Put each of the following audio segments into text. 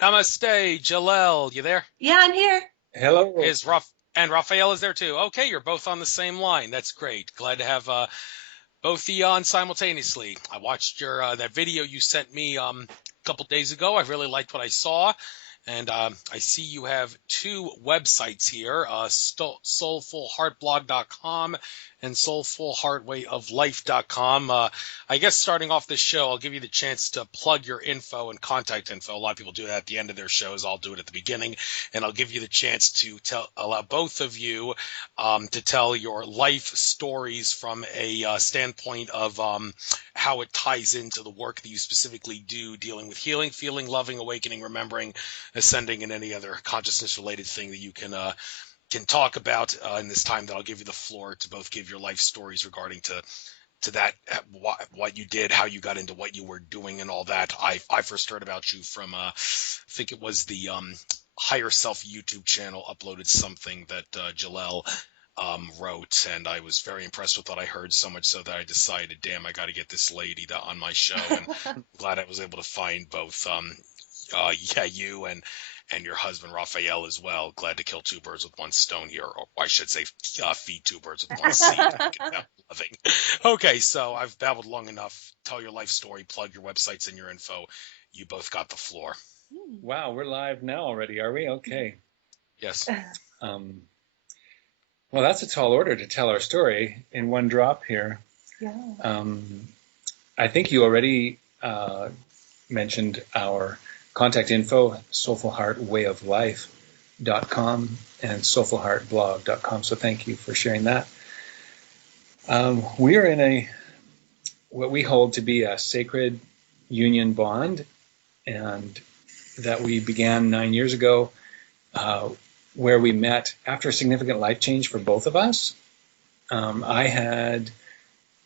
Namaste, Jalel. You there? Yeah, I'm here. Hello. Is Ruff and Raphael is there too? Okay, you're both on the same line. That's great. Glad to have both of you on simultaneously. I watched your that video you sent me a couple days ago. I really liked what I saw, and I see you have two websites here: soulfulheartblog.com and soulfulheartwayoflife.com. I guess starting off this show, I'll give you the chance to plug your info and contact info. A lot of people do that at the end of their shows. I'll do it at the beginning, and I'll give you the chance to allow both of you to tell your life stories from a standpoint of how it ties into the work that you specifically do, dealing with healing, feeling, loving, awakening, remembering, ascending, and any other consciousness-related thing that you can talk about in this time. That I'll give you the floor to both give your life stories regarding to that, what you did, how you got into what you were doing, and all that. I first heard about you from I think it was the Higher Self YouTube channel uploaded something that Jalel wrote, and I was very impressed with what I heard, so much so that I decided, damn, I got to get this lady on my show, and I'm glad I was able to find both, you and your husband Raphael as well. Glad to kill two birds with one stone here, or I should say, feed two birds with one seed. Loving. Okay, so I've babbled long enough. Tell your life story, plug your websites and your info. You both got the floor. Wow, we're live now already, are we? Okay. Yes. Um, well, that's a tall order to tell our story in one drop here. Yeah. I think you already mentioned our contact info, soulfulheartwayoflife.com and soulfulheartblog.com. So thank you for sharing that. We are in what we hold to be a sacred union bond, and that we began 9 years ago, where we met after a significant life change for both of us. I had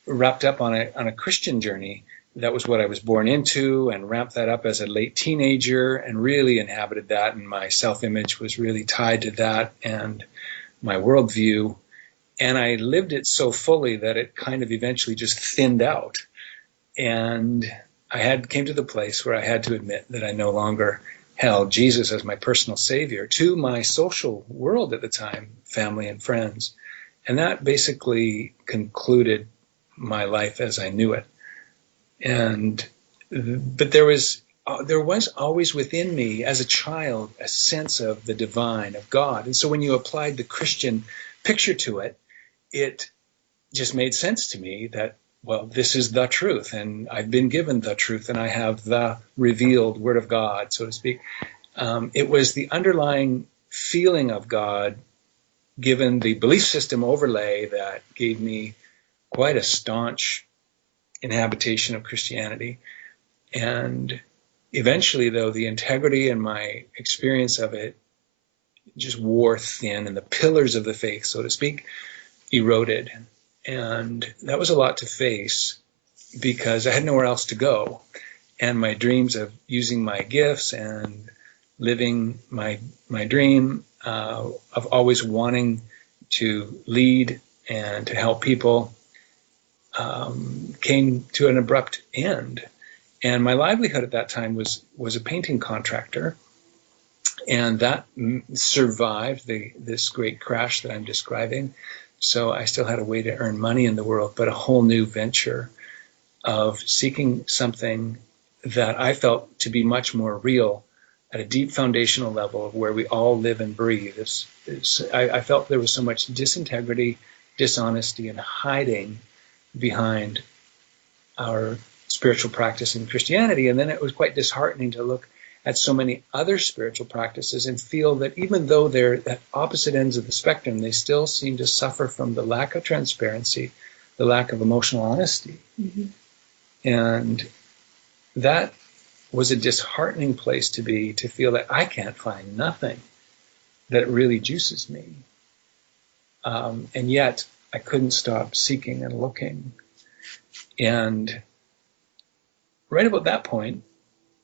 wrapped up on a Christian journey. That was what I was born into, and ramped that up as a late teenager and really inhabited that, and my self-image was really tied to that and my worldview. And I lived it so fully that it kind of eventually just thinned out. And I came to the place where I had to admit that I no longer held Jesus as my personal savior to my social world at the time, family and friends. And that basically concluded my life as I knew it. But there was always within me as a child a sense of the divine, of God. And so when you applied the Christian picture to it, it just made sense to me that, well, this is the truth, and I've been given the truth, and I have the revealed Word of God, so to speak. It was the underlying feeling of God, given the belief system overlay, that gave me quite a staunch inhabitation of Christianity. And eventually, though, the integrity and my experience of it just wore thin, and the pillars of the faith, so to speak, eroded. And that was a lot to face, because I had nowhere else to go. And my dreams of using my gifts and living my dream of always wanting to lead and to help people came to an abrupt end. And my livelihood at that time was a painting contractor, and that survived this great crash that I'm describing. So I still had a way to earn money in the world, but a whole new venture of seeking something that I felt to be much more real at a deep foundational level of where we all live and breathe. I felt there was so much disintegrity, dishonesty, and hiding behind our spiritual practice in Christianity. And then it was quite disheartening to look at so many other spiritual practices and feel that even though they're at opposite ends of the spectrum, they still seem to suffer from the lack of transparency, the lack of emotional honesty. Mm-hmm. And that was a disheartening place to be, to feel that I can't find nothing that really juices me. And yet I couldn't stop seeking and looking. And right about that point,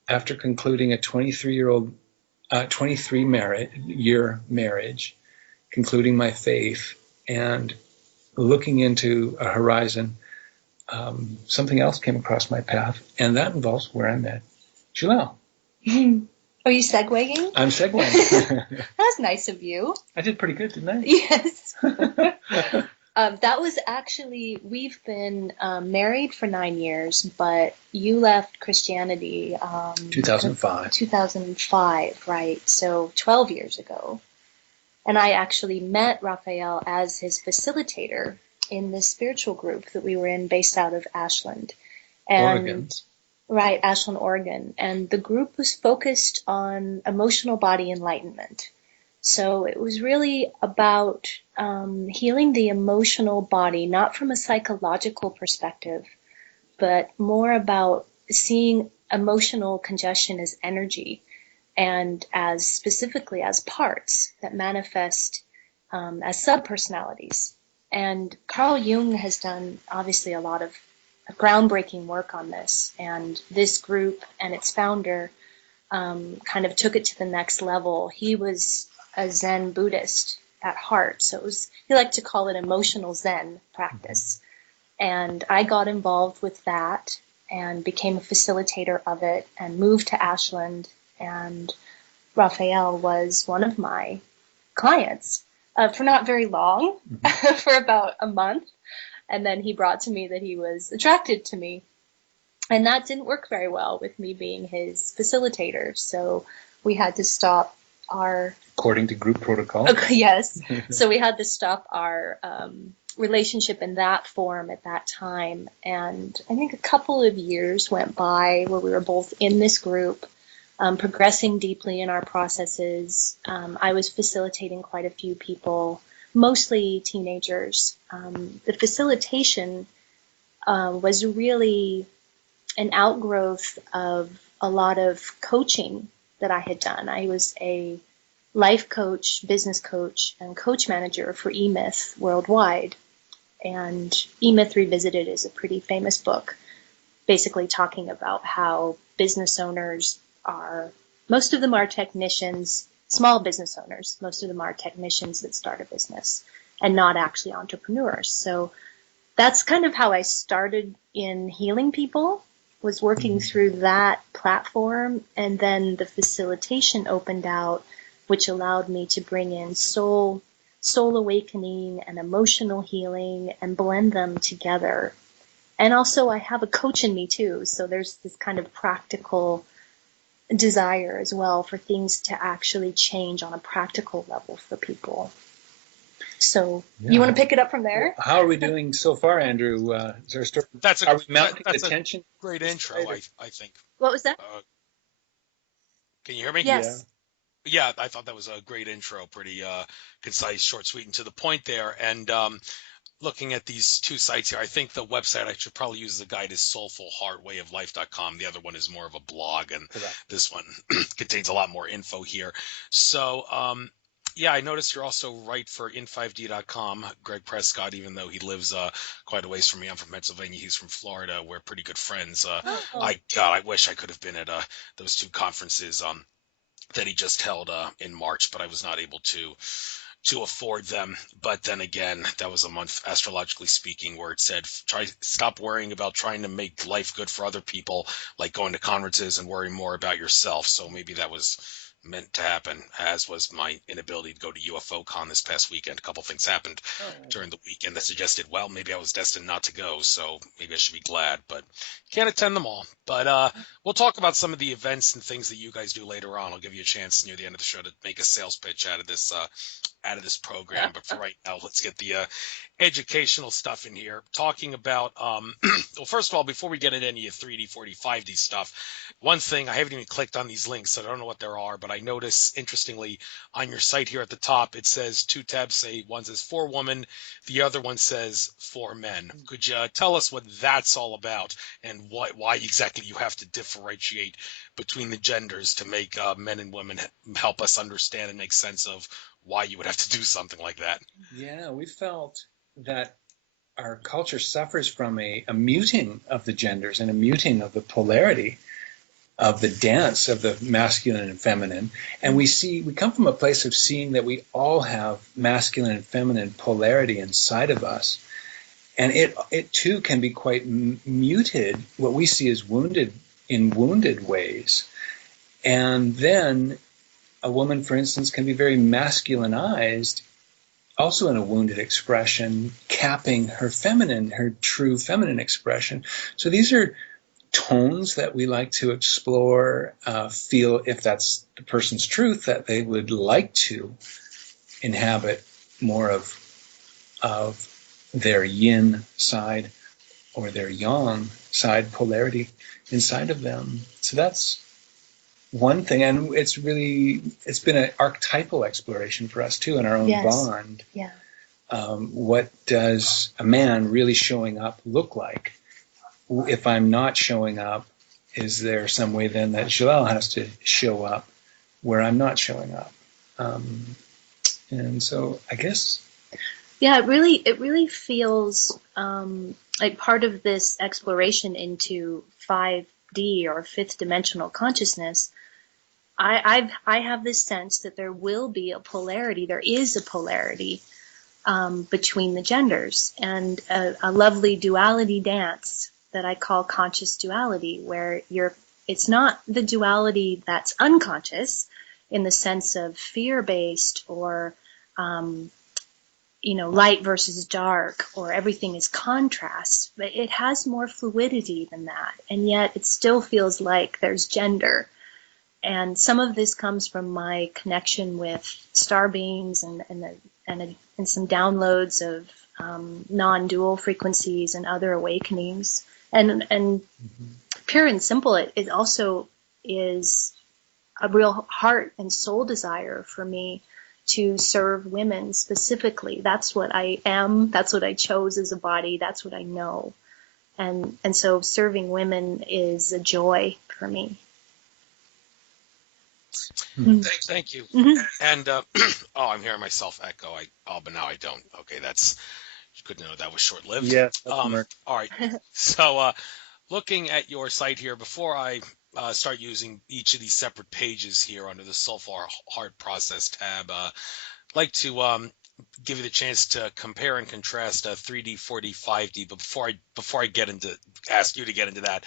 after concluding a 23-year marriage, concluding my faith, and looking into a horizon, something else came across my path, and that involves where I met Jelelle. Are you segueing? I'm segueing. That's nice of you. I did pretty good, didn't I? Yes. That was actually, we've been married for 9 years, but you left Christianity 2005. 2005, right? So 12 years ago. And I actually met Raphael as his facilitator in this spiritual group that we were in based out of Ashland. Oregon. Right, Ashland, Oregon. And the group was focused on emotional body enlightenment. So it was really about healing the emotional body, not from a psychological perspective, but more about seeing emotional congestion as energy and as specifically as parts that manifest as subpersonalities. And Carl Jung has done obviously a lot of groundbreaking work on this, and this group and its founder kind of took it to the next level. He was a Zen Buddhist at heart, so he liked to call it emotional Zen practice. And I got involved with that and became a facilitator of it and moved to Ashland, and Raphael was one of my clients for not very long, for about a month. And then he brought to me that he was attracted to me. And that didn't work very well with me being his facilitator. So we had to stop our... According to group protocol. Yes. So we had to stop our relationship in that form at that time. And I think a couple of years went by where we were both in this group, progressing deeply in our processes. I was facilitating quite a few people, mostly teenagers. The facilitation was really an outgrowth of a lot of coaching that I had done. I was a life coach, business coach, and coach manager for E-Myth worldwide. And E-Myth Revisited is a pretty famous book, basically talking about how business owners most of them are technicians, small business owners. Most of them are technicians that start a business and not actually entrepreneurs. So that's kind of how I started in healing people, was working through that platform. And then the facilitation opened out, which allowed me to bring in soul awakening and emotional healing and blend them together. And also I have a coach in me too. So there's this kind of practical desire as well for things to actually change on a practical level for people. So you want to pick it up from there? Well, how are we doing so far, Andrew? Is there a story? Are we mounting the tension? Great intro, I think. What was that? Can you hear me? Yes. Yeah, I thought that was a great intro, pretty concise, short, sweet, and to the point there. And looking at these two sites here, I think the website I should probably use as a guide is soulfulheartwayoflife.com. The other one is more of a blog, and this one contains a lot more info here. So, yeah, I noticed you're also write for in5d.com. Greg Prescott, even though he lives quite a ways from me, I'm from Pennsylvania. He's from Florida. We're pretty good friends. I wish I could have been at those two conferences that he just held in March, but I was not able to afford them. But then again, that was a month, astrologically speaking, where it said, stop worrying about trying to make life good for other people, like going to conferences, and worry more about yourself. So maybe that was meant to happen, as was my inability to go to UFO Con this past weekend. A couple things happened during the weekend that suggested, well, maybe I was destined not to go, so maybe I should be glad, but can't attend them all. But we'll talk about some of the events and things that you guys do later on. I'll give you a chance near the end of the show to make a sales pitch out of this program. But for right now, let's get the educational stuff in here. Talking about, well, first of all, before we get into any of 3D, 4D, 5D stuff, one thing, I haven't even clicked on these links, so I don't know what there are, but I notice, interestingly, on your site here at the top, it says two tabs say, one says for women, the other one says for men. Could you tell us what that's all about, and why exactly you have to differentiate between the genders to make men and women help us understand and make sense of why you would have to do something like that? Yeah, we felt that our culture suffers from a muting of the genders and a muting of the polarity of the dance of the masculine and feminine. And we come from a place of seeing that we all have masculine and feminine polarity inside of us. And it too can be quite muted, what we see as wounded ways. And then a woman, for instance, can be very masculinized, also in a wounded expression, capping her feminine, her true feminine expression. So these are tones that we like to explore, feel, if that's the person's truth, that they would like to inhabit more of their yin side or their yang side polarity inside of them. So that's one thing, and it's been an archetypal exploration for us too in our own bond. Yeah. What does a man really showing up look like? If I'm not showing up, is there some way then that Jelelle has to show up where I'm not showing up? And so I guess. Yeah, it really feels like part of this exploration into 5D or fifth dimensional consciousness. I have this sense that there will be a polarity. There is a polarity between the genders, and a lovely duality dance that I call conscious duality, where it's not the duality that's unconscious in the sense of fear-based or light versus dark, or everything is contrast, but it has more fluidity than that, and yet it still feels like there's gender. And some of this comes from my connection with star beings and some downloads of non-dual frequencies and other awakenings. And pure and simple, it also is a real heart and soul desire for me to serve women specifically. That's what I am. That's what I chose as a body. That's what I know. And so serving women is a joy for me. Thank you. Mm-hmm. And I'm hearing myself echo. But now I don't. Okay, that's good to know. That was short-lived. Yeah. All right. So, looking at your site here, before I start using each of these separate pages here under the Soulful Heart Process tab, I'd like to give you the chance to compare and contrast 3D, 4D, 5D. But before I ask you to get into that,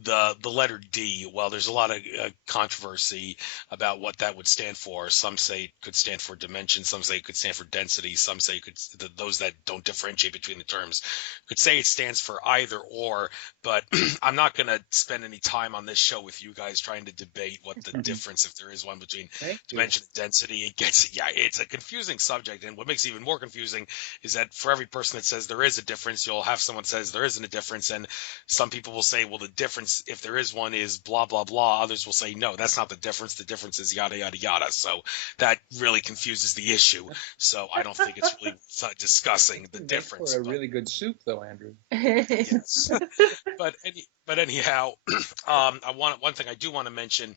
the letter D, well, there's a lot of controversy about what that would stand for. Some say it could stand for dimension. Some say it could stand for density. Some say those that don't differentiate between the terms could say it stands for either or. But I'm not going to spend any time on this show with you guys trying to debate what the difference, if there is one, between dimension and density. It's a confusing subject. And what makes it even more confusing is that for every person that says there is a difference, you'll have someone says there isn't a difference. And some people will say, well, the difference, if there is one, is blah, blah, blah. Others will say, no, that's not the difference. The difference is yada, yada, yada. So that really confuses the issue. So I don't think it's really discussing the difference. For a really good soup, though, Andrew. Yes. But anyhow, one thing I do want to mention.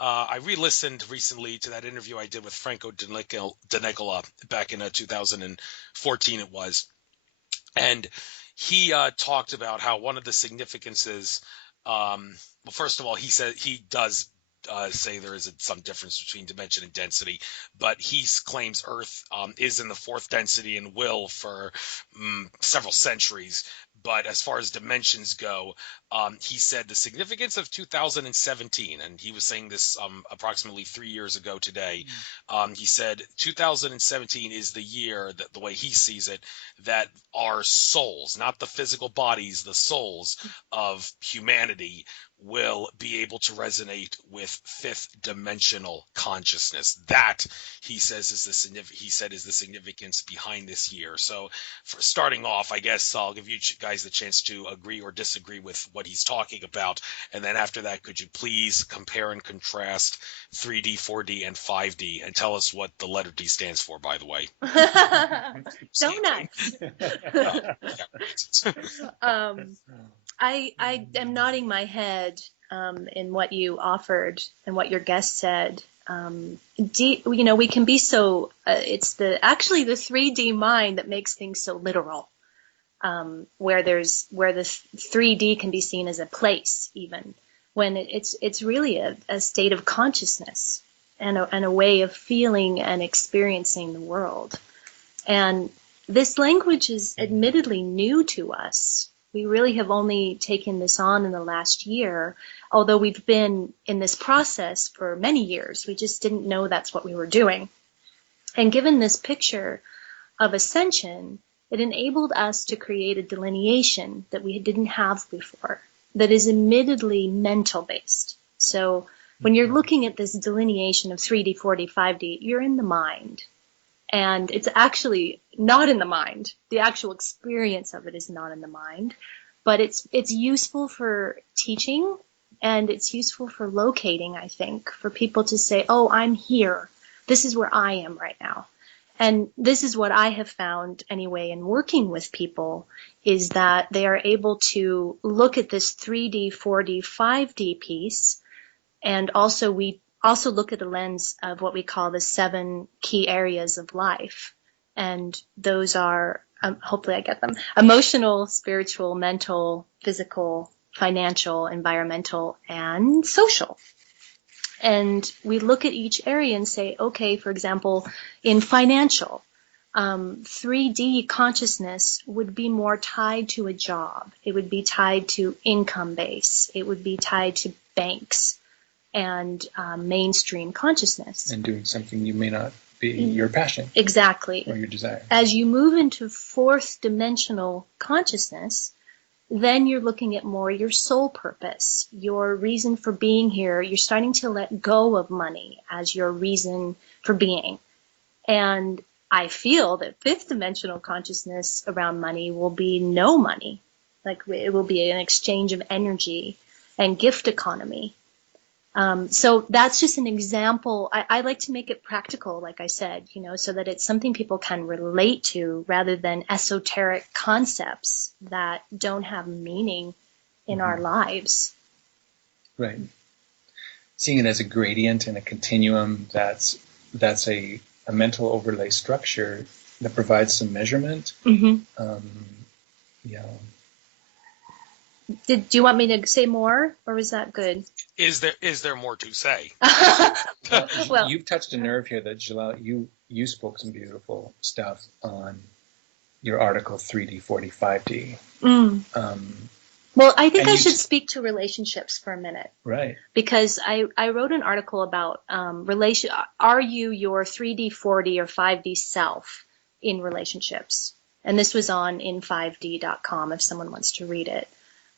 I re-listened recently to that interview I did with Franco De Nicola back in 2014 it was. And he talked about how one of the significances, well, first of all, he said he does say there is some difference between dimension and density, but he claims Earth is in the fourth density and will for several centuries. But as far as dimensions go, he said the significance of 2017, and he was saying this approximately 3 years ago today. He said 2017 is the year, that the way he sees it, that our souls, not the physical bodies, the souls of humanity will be able to resonate with fifth dimensional consciousness. That, he says, is the significance behind this year. So for starting off, I guess I'll give you guys the chance to agree or disagree with what he's talking about. And then after that, could you please compare and contrast 3D, 4D, and 5D, and tell us what the letter D stands for, by the way. Donuts. I am nodding my head in what you offered and what your guest said. We can be so. It's the 3D mind that makes things so literal, where the 3D can be seen as a place, even when it's really a state of consciousness and a way of feeling and experiencing the world. And this language is admittedly new to us. We really have only taken this on in the last year, although we've been in this process for many years. We just didn't know that's what we were doing. And given this picture of ascension, it enabled us to create a delineation that we didn't have before, that is admittedly mental based. So when you're looking at this delineation of 3D, 4D, 5D, you're in the mind. And it's actually not in the mind. The actual experience of it is not in the mind, but it's useful for teaching, and it's useful for locating, I think, for people to say, oh, I'm here. This is where I am right now. And this is what I have found anyway in working with people, is that they are able to look at this 3D, 4D, 5D piece. And also we also look at the lens of what we call the 7 key areas of life. And those are, hopefully I get them, emotional, spiritual, mental, physical, financial, environmental, and social. And we look at each area and say, okay, for example, in financial, 3D consciousness would be more tied to a job. It would be tied to income base. It would be tied to banks and mainstream consciousness. And doing something you may not be your passion. Exactly. Or your desire. As you move into 4th dimensional consciousness, then you're looking at more your soul purpose, your reason for being here. You're starting to let go of money as your reason for being. And I feel that 5th dimensional consciousness around money will be no money. Like it will be an exchange of energy and gift economy. So that's just an example. I like to make it practical, like I said, so that it's something people can relate to rather than esoteric concepts that don't have meaning in our lives. Right. Seeing it as a gradient and a continuum, that's a mental overlay structure that provides some measurement. Yeah. Do you want me to say more, or is that good? Is there more to say? Well, you've touched a nerve here that Jelelle, you spoke some beautiful stuff on your article 3D, 4D, 5D. Well, I think I should speak to relationships for a minute. Right. Because I wrote an article about are you your 3D, 4D, or 5D self in relationships? And this was on in5d.com if someone wants to read it.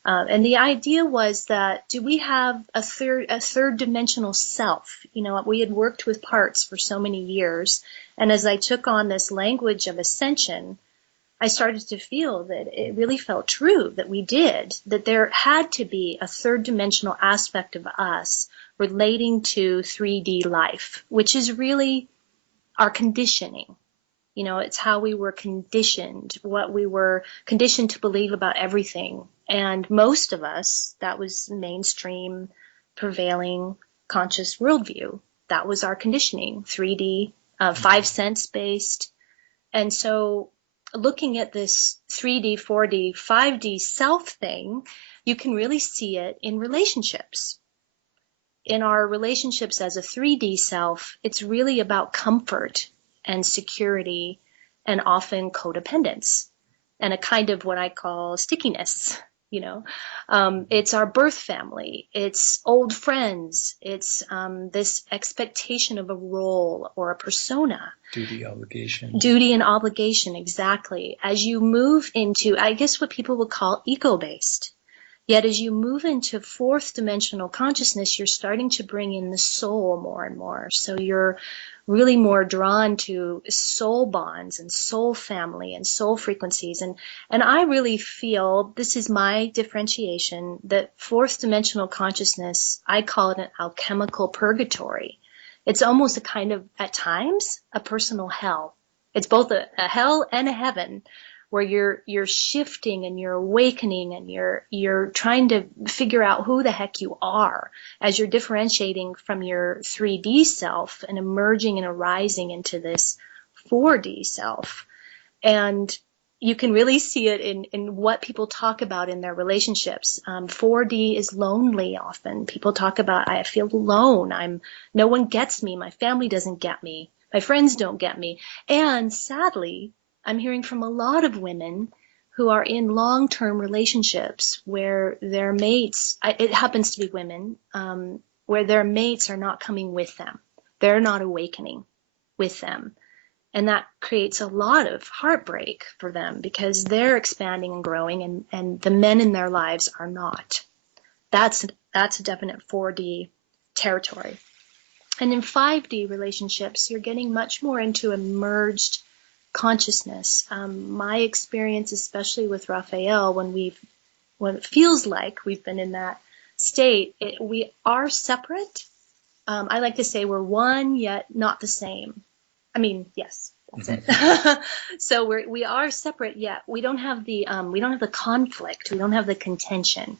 And the idea was that, do we have a third dimensional self? We had worked with parts for so many years. And as I took on this language of ascension, I started to feel that it really felt true that we did, that there had to be a third dimensional aspect of us relating to 3D life, which is really our conditioning. It's how we were conditioned, what we were conditioned to believe about everything. And most of us, that was mainstream, prevailing, conscious worldview. That was our conditioning, 3D, 5 sense based. And so looking at this 3D, 4D, 5D self thing, you can really see it in relationships. In our relationships as a 3D self, it's really about comfort and security and often codependence and a kind of what I call stickiness. It's our birth family, it's old friends, it's this expectation of a role or a persona. Duty, and obligation, exactly. As you move into, I guess what people would call ego-based. Yet as you move into 4th dimensional consciousness, you're starting to bring in the soul more and more. So you're really more drawn to soul bonds and soul family and soul frequencies. And I really feel, this is my differentiation, that 4th dimensional consciousness, I call it an alchemical purgatory. It's almost a kind of, at times, a personal hell. It's both a hell and a heaven, where you're shifting and you're awakening and you're trying to figure out who the heck you are as you're differentiating from your 3D self and emerging and arising into this 4D self. And you can really see it in what people talk about in their relationships. 4D is lonely often. People talk about, I feel alone. No one gets me. My family doesn't get me. My friends don't get me. And sadly, I'm hearing from a lot of women who are in long-term relationships where their mates, it happens to be women, where their mates are not coming with them. They're not awakening with them. And that creates a lot of heartbreak for them because they're expanding and growing, and the men in their lives are not. That's a definite 4D territory. And in 5D relationships, you're getting much more into a merged consciousness. My experience, especially with Raphael, when it feels like we've been in that state, we are separate. I like to say we're one yet not the same. I mean, yes, that's it. So we are separate yet we don't have the conflict. We don't have the contention.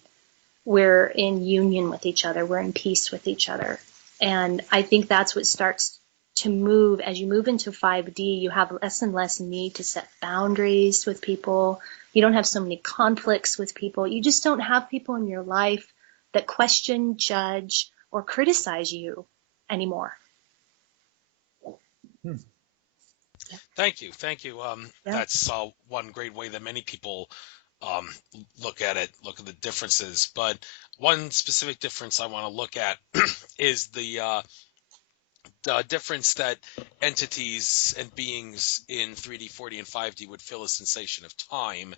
We're in union with each other. We're in peace with each other. And I think that's what starts to move. As you move into 5D, you have less and less need to set boundaries with people. You don't have so many conflicts with people. You just don't have people in your life that question, judge, or criticize you anymore. Thank you. Yeah. That's one great way that many people look at the differences. But one specific difference I want to look at is the difference that entities and beings in 3D, 4D, and 5D would feel a sensation of time.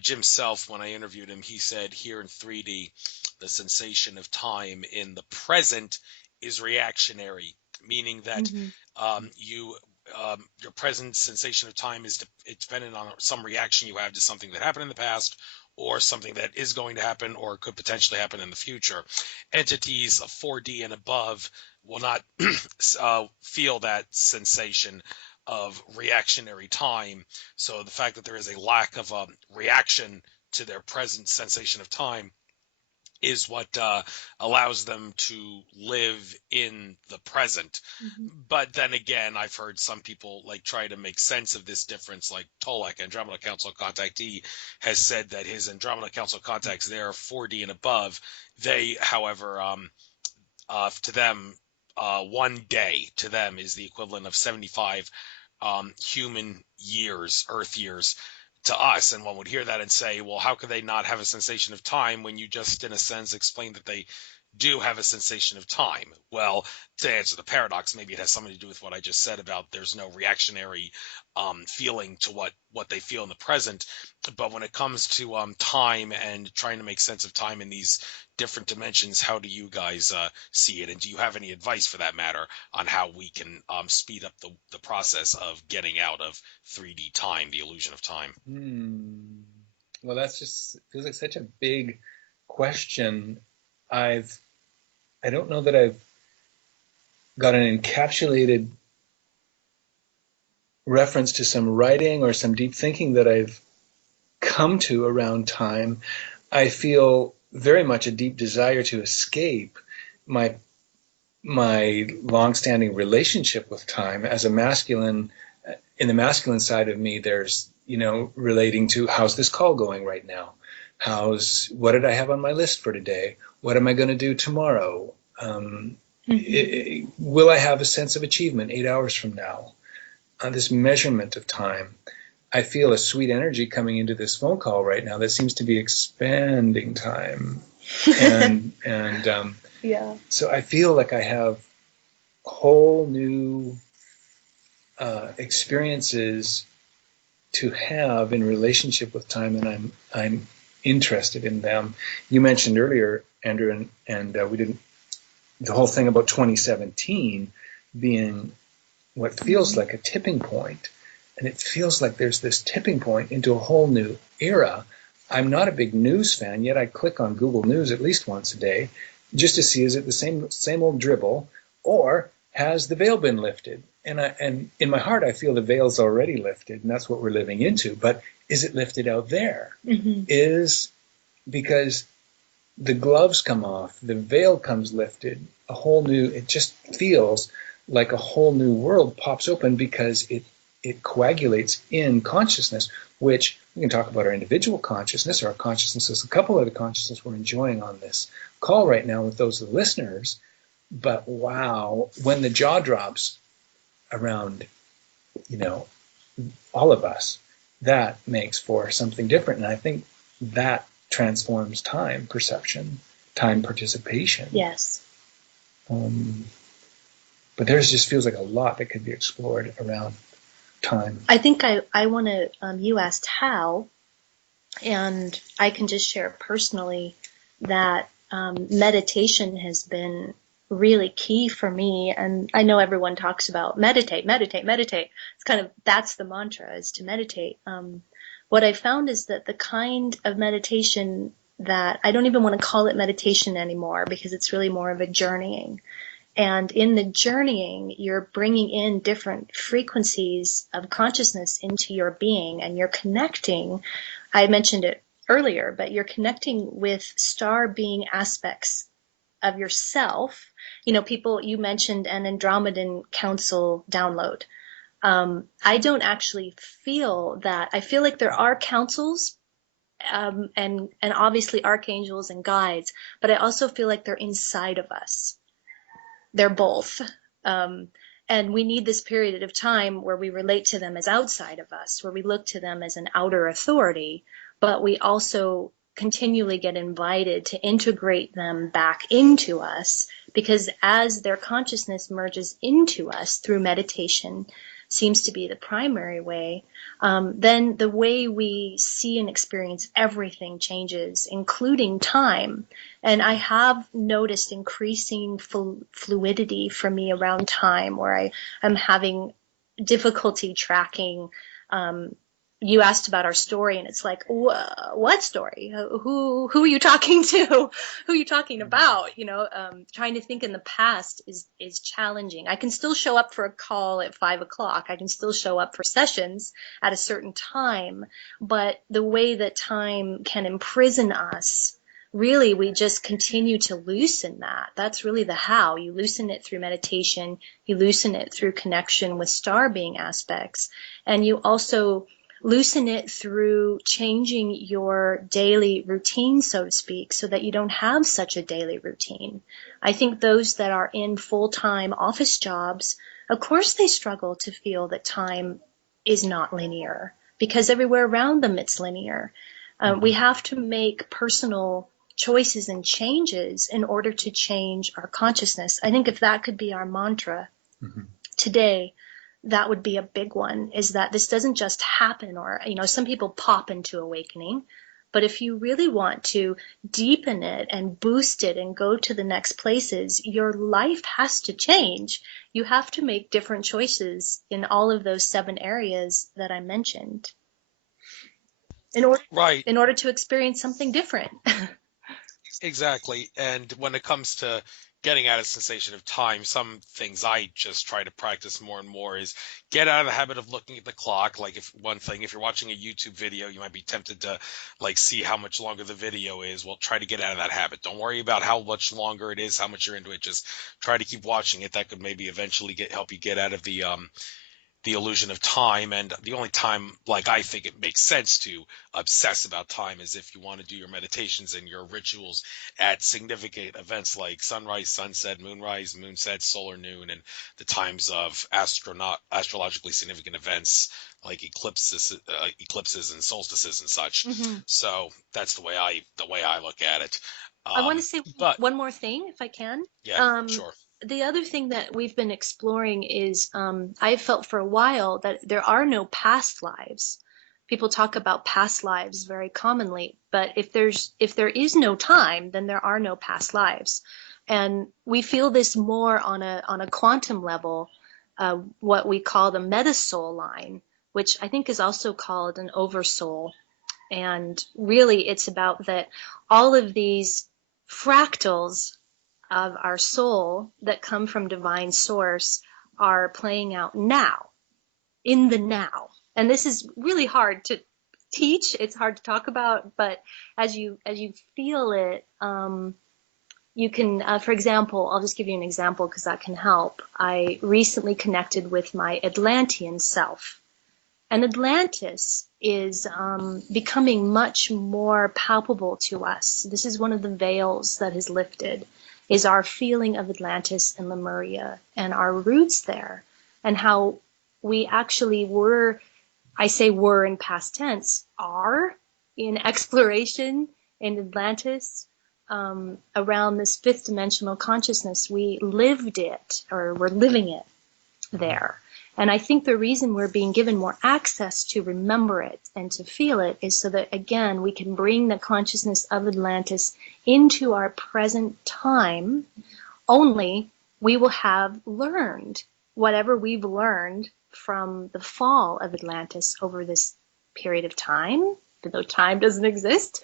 Jim Self, when I interviewed him, he said here in 3D, the sensation of time in the present is reactionary, meaning that your present sensation of time it's dependent on some reaction you have to something that happened in the past, or something that is going to happen or could potentially happen in the future. Entities of 4D and above will not feel that sensation of reactionary time. So the fact that there is a lack of reaction to their present sensation of time is what allows them to live in the present. But then again, I've heard some people try to make sense of this difference, like Tolek, Andromeda Council contactee, has said that his Andromeda Council contacts there, 4D and above, they, however, to them, 1 day to them is the equivalent of 75 human years, Earth years, to us. And one would hear that and say, well, how could they not have a sensation of time when you just, in a sense, explained that they do have a sensation of time? Well, to answer the paradox, maybe it has something to do with what I just said about there's no reactionary feeling to what they feel in the present. But when it comes to time and trying to make sense of time in these different dimensions, how do you guys see it? And do you have any advice, for that matter, on how we can speed up the process of getting out of 3D time, the illusion of time? Well, that's just feels like such a big question. I don't know that I've got an encapsulated reference to some writing or some deep thinking that I've come to around time. I feel very much a deep desire to escape my long-standing relationship with time as a masculine. In the masculine side of me, there's, relating to how's this call going right now? What did I have on my list for today? What am I going to do tomorrow? Will I have a sense of achievement 8 hours from now? This measurement of time. I feel a sweet energy coming into this phone call right now that seems to be expanding time. And Yeah. So I feel like I have whole new experiences to have in relationship with time, and I'm interested in them. You mentioned earlier, Andrew, and we didn't, the whole thing about 2017 being what feels like a tipping point, and it feels like there's this tipping point into a whole new era. I'm not a big news fan, yet I click on Google News at least once a day just to see, is it the same old dribble, or has the veil been lifted? And in my heart, I feel the veil's already lifted, and that's what we're living into. But is it lifted out there? Because the gloves come off, the veil comes lifted, it just feels like a whole new world pops open, because it coagulates in consciousness, which we can talk about our individual consciousness, or our consciousnesses, a couple of the consciousness we're enjoying on this call right now with those listeners. But wow, when the jaw drops around, all of us, that makes for something different. And I think that transforms time perception, time participation. Yes. But there's just feels like a lot that could be explored around time. I think I want to, you asked how, and I can just share personally that meditation has been really key for me. And I know everyone talks about meditate, meditate, meditate. It's kind of, that's the mantra, is to meditate. What I found is that the kind of meditation that I don't even want to call it meditation anymore, because it's really more of a journeying. And in the journeying, you're bringing in different frequencies of consciousness into your being, and you're connecting. I mentioned it earlier, but you're connecting with star being aspects of yourself. You know, people, you mentioned an Andromedan Council download. I don't actually feel that. I feel like there are councils, and obviously archangels and guides, but I also feel like they're inside of us. They're both. And we need this period of time where we relate to them as outside of us, where we look to them as an outer authority, but we also continually get invited to integrate them back into us, because as their consciousness merges into us through meditation, seems to be the primary way, then the way we see and experience everything changes, including time. And I have noticed increasing fluidity for me around time, where I am having difficulty tracking. You asked about our story, and it's like, what story? Who are you talking to? Who are you talking about? You know, trying to think in the past is challenging. I can still show up for a call at 5 o'clock. I can still show up for sessions at a certain time, but the way that time can imprison us, really, we just continue to loosen that. That's really the how. You loosen it through meditation. You loosen it through connection with star being aspects, and you also loosen it through changing your daily routine, so to speak, so that you don't have such a daily routine. I think those that are in full-time office jobs, of course they struggle to feel that time is not linear, because everywhere around them it's linear. We have to make personal choices and changes in order to change our consciousness. I think if that could be our mantra today, that would be a big one, is that this doesn't just happen, or, you know, some people pop into awakening, but if you really want to deepen it and boost it and go to the next places, your life has to change. You have to make different choices in all of those 7 areas that I mentioned in order to experience something different. Exactly. And when it comes to getting out of sensation of time, some things I just try to practice more and more is get out of the habit of looking at the clock. Like, if you're watching a YouTube video, you might be tempted to like see how much longer the video is. Well, try to get out of that habit. Don't worry about how much longer it is, how much you're into it. Just try to keep watching it. That could maybe eventually help you get out of the illusion of time. And the only time, like, I think it makes sense to obsess about time is if you want to do your meditations and your rituals at significant events like sunrise, sunset, moonrise, moonset, solar noon, and the times of astrologically significant events like eclipses and solstices and such. So that's the way I look at it. I want to say one more thing, if I can. Yeah, sure. The other thing that we've been exploring is I've felt for a while that there are no past lives. People talk about past lives very commonly, but if there is no time, then there are no past lives. And we feel this more on a quantum level, what we call the metasoul line, which I think is also called an oversoul. And really it's about that all of these fractals of our soul that come from divine source are playing out now, in the now. And this is really hard to teach. It's hard to talk about, but as you feel it, you can, for example, I'll just give you an example because that can help. I recently connected with my Atlantean self. And Atlantis is becoming much more palpable to us. This is one of the veils that has lifted, is our feeling of Atlantis and Lemuria and our roots there, and how we actually were, I say were in past tense, are in exploration in Atlantis, around this fifth dimensional consciousness. We lived it, or we're living it there. And I think the reason we're being given more access to remember it and to feel it is so that, again, we can bring the consciousness of Atlantis into our present time. Only we will have learned whatever we've learned from the fall of Atlantis over this period of time, even though time doesn't exist.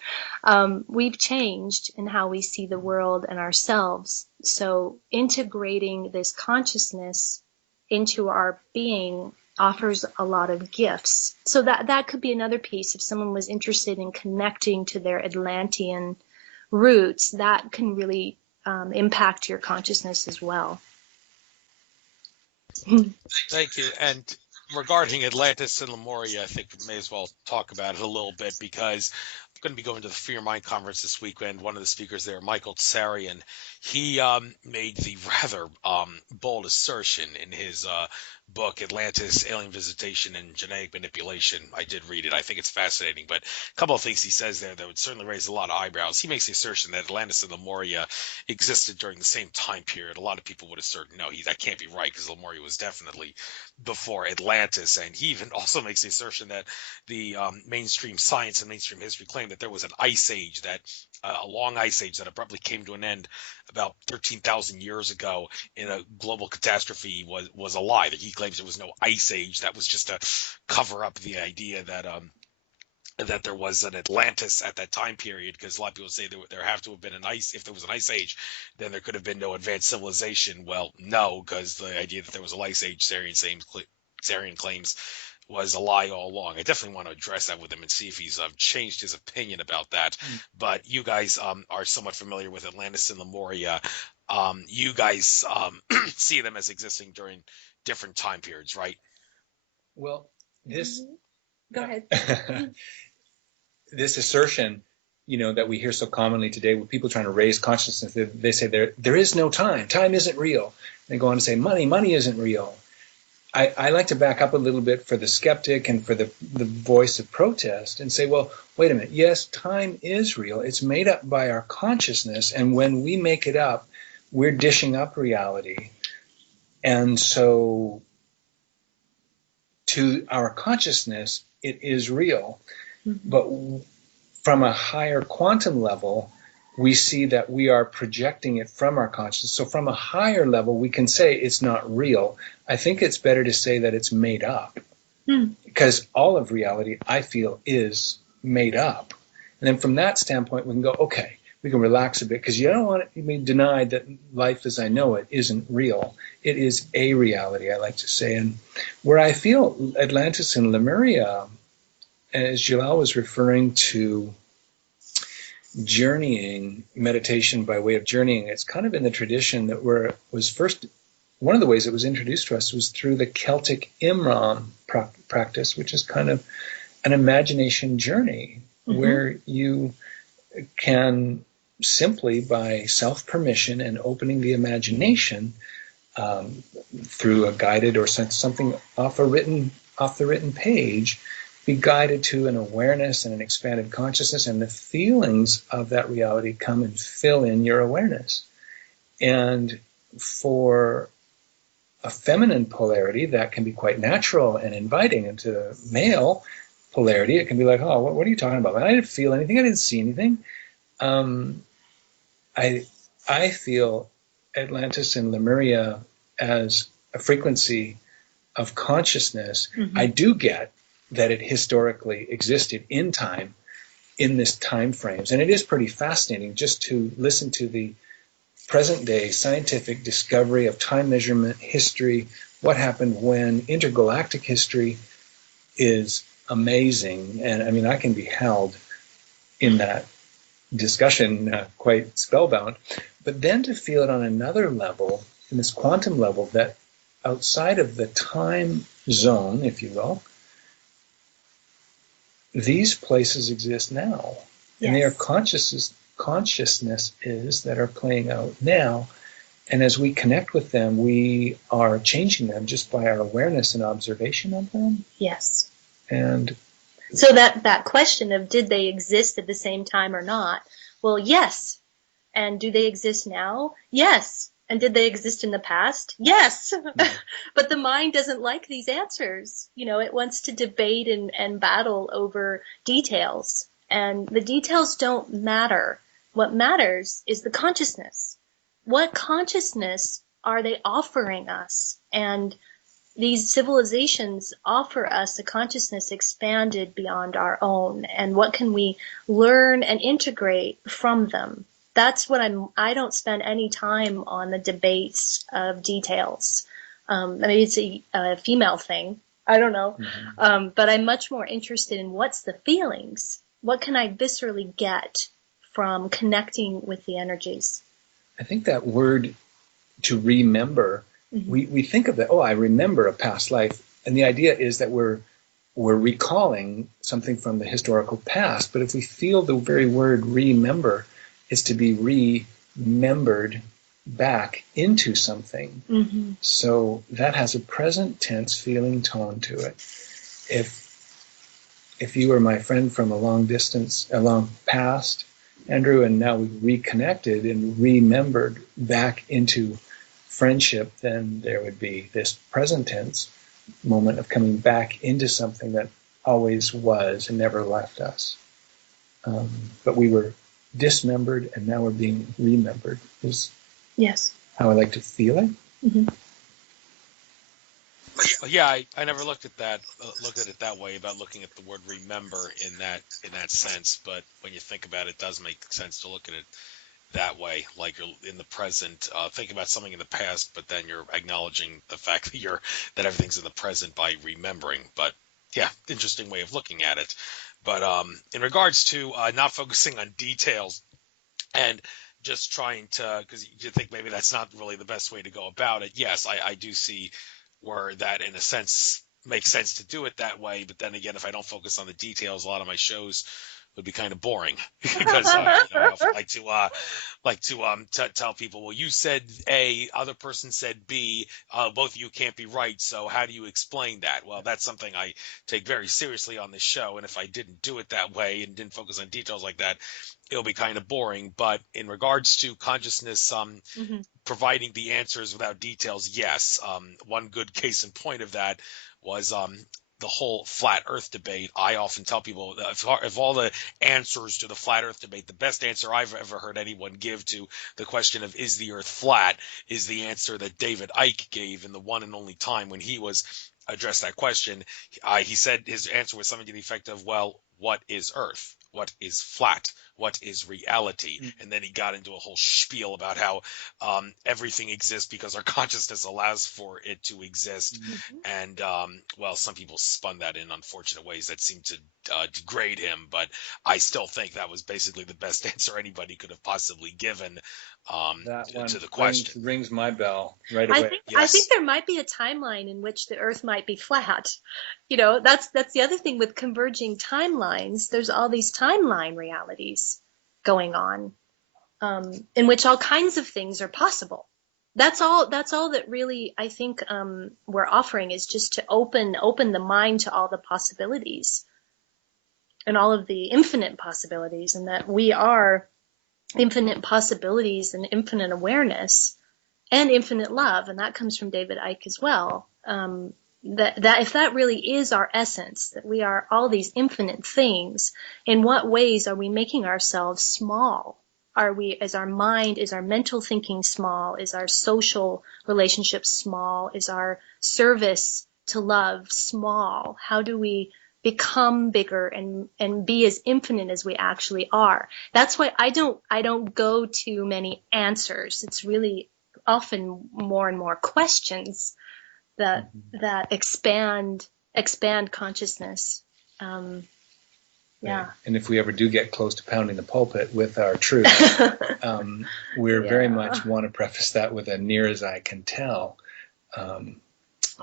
We've changed in how we see the world and ourselves. So integrating this consciousness into our being offers a lot of gifts. So that could be another piece. If someone was interested in connecting to their Atlantean roots, that can really impact your consciousness as well. Thank you. And regarding Atlantis and Lemuria, I think we may as well talk about it a little bit, because I'm going to be going to the Free Your Mind conference this weekend. One of the speakers there, Michael Tsarian, he made the rather bold assertion in his book, Atlantis, Alien Visitation and Genetic Manipulation. I did read it. I think it's fascinating. But a couple of things he says there that would certainly raise a lot of eyebrows. He makes the assertion that Atlantis and Lemuria existed during the same time period. A lot of people would assert, no, that can't be right, because Lemuria was definitely before Atlantis. And he even also makes the assertion that the mainstream science and mainstream history claim that there was an ice age, that a long ice age that abruptly came to an end about 13,000 years ago in a global catastrophe was a lie. That he claims there was no ice age. That was just to cover up the idea that that there was an Atlantis at that time period, because a lot of people say there have to have been an ice. If there was an ice age, then there could have been no advanced civilization. Well, no, because the idea that there was a ice age, Tsarian claims, was a lie all along. I definitely want to address that with him and see if he's changed his opinion about that. But you guys are somewhat familiar with Atlantis and Lemuria. You guys see them as existing during different time periods, right? Well, this Go ahead. this assertion, that we hear so commonly today with people trying to raise consciousness, they say there is no time. Time isn't real. They go on to say money isn't real. I like to back up a little bit for the skeptic and for the voice of protest and say, well, wait a minute. Yes, time is real. It's made up by our consciousness. And when we make it up, we're dishing up reality. And so to our consciousness, it is real. Mm-hmm. But from a higher quantum level, we see that we are projecting it from our consciousness. So from a higher level, we can say it's not real. I think it's better to say that it's made up, because all of reality, I feel, is made up. And then from that standpoint, we can go, okay, we can relax a bit, because you don't want to be denied that life as I know it isn't real. It is a reality, I like to say. And where I feel Atlantis and Lemuria, as Jelelle was referring to journeying, meditation by way of journeying, it's kind of in the tradition that one of the ways it was introduced to us was through the Celtic Imran practice, which is kind of an imagination journey, where you can simply, by self-permission and opening the imagination through a guided or something off the written page, be guided to an awareness and an expanded consciousness, and the feelings of that reality come and fill in your awareness. And for a feminine polarity, that can be quite natural and inviting. And to the male polarity, it can be like, oh, what are you talking about? I didn't feel anything. I didn't see anything. I feel Atlantis and Lemuria as a frequency of consciousness. I do get that it historically existed in time, in this time frames. And it is pretty fascinating just to listen to the present day scientific discovery of time measurement history, what happened when. Intergalactic history is amazing. And I mean, I can be held in that discussion quite spellbound. But then to feel it on another level, in this quantum level, that outside of the time zone, if you will, these places exist now. Yes. And they are consciousnesses that are playing out now. And as we connect with them, we are changing them just by our awareness and observation of them. Yes. And so that question of did they exist at the same time or not? Well, yes. And do they exist now? Yes. And did they exist in the past? Yes. But the mind doesn't like these answers. It wants to debate and battle over details. And the details don't matter. What matters is the consciousness. What consciousness are they offering us? And these civilizations offer us a consciousness expanded beyond our own. And what can we learn and integrate from them? That's what I don't spend any time on the debates of details. Maybe it's a female thing. I don't know. Mm-hmm. But I'm much more interested in what's the feelings? What can I viscerally get from connecting with the energies? I think that word to remember, mm-hmm. we think of that, I remember a past life. And the idea is that we're recalling something from the historical past. But if we feel the very word remember, is to be remembered back into something. Mm-hmm. So that has a present tense feeling tone to it. If you were my friend from a long past, Andrew, and now we've reconnected and remembered back into friendship, then there would be this present tense moment of coming back into something that always was and never left us. But we were dismembered, and now we're being remembered. Is yes how I like to feel it. Mm-hmm. Yeah, I never looked at it that way, about looking at the word remember in that sense. But when you think about it, it does make sense to look at it that way, like you're in the present, think about something in the past, but then you're acknowledging the fact that everything's in the present by remembering. But yeah, interesting way of looking at it. But in regards to not focusing on details and just trying to, because you think maybe that's not really the best way to go about it. Yes, I do see where that in a sense makes sense to do it that way. But then again, if I don't focus on the details, a lot of my shows would be kind of boring because I often like to tell people, well, you said A, other person said B, both of you can't be right, so how do you explain that? Well, that's something I take very seriously on this show, and if I didn't do it that way and didn't focus on details like that, it'll be kind of boring. But in regards to consciousness, Mm-hmm. providing the answers without details, yes. One good case in point of that was the whole flat earth debate. I often tell people if all the answers to the flat earth debate, the best answer I've ever heard anyone give to the question of is the earth flat is the answer that David Icke gave in the one and only time when he was addressed that question. He said his answer was something to the effect of, well, what is earth? What is flat? What is reality? Mm-hmm. And then he got into a whole spiel about how everything exists because our consciousness allows for it to exist. Mm-hmm. And, well, some people spun that in unfortunate ways that seemed to degrade him. But I still think that was basically the best answer anybody could have possibly given to the question. Rings my bell right away. I think there might be a timeline in which the earth might be flat. That's the other thing with converging timelines. There's all these timeline realities going on, in which all kinds of things are possible. That's all that really I think we're offering, is just to open the mind to all the possibilities and all of the infinite possibilities, and that we are infinite possibilities and infinite awareness and infinite love. And that comes from David Icke as well. That if that really is our essence, that we are all these infinite things, in what ways are we making ourselves small? Is our mind, is our mental thinking small? Is our social relationships small? Is our service to love small? How do we become bigger and be as infinite as we actually are? That's why I don't go to many answers. It's really often more and more questions that expand consciousness. Yeah. And if we ever do get close to pounding the pulpit with our truth, we're very much want to preface that with a near as I can tell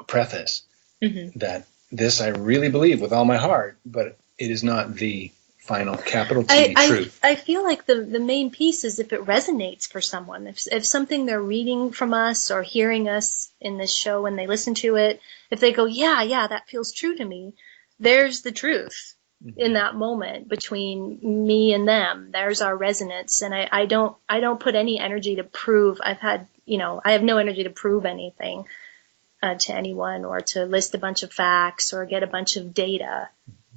preface, mm-hmm. that this I really believe with all my heart, but it is not the final capital T truth. I feel like the main piece is if it resonates for someone, if something they're reading from us or hearing us in this show when they listen to it, if they go, yeah, that feels true to me, there's the truth in that moment between me and them. There's our resonance. And I don't put any energy to prove. I have no energy to prove anything to anyone, or to list a bunch of facts or get a bunch of data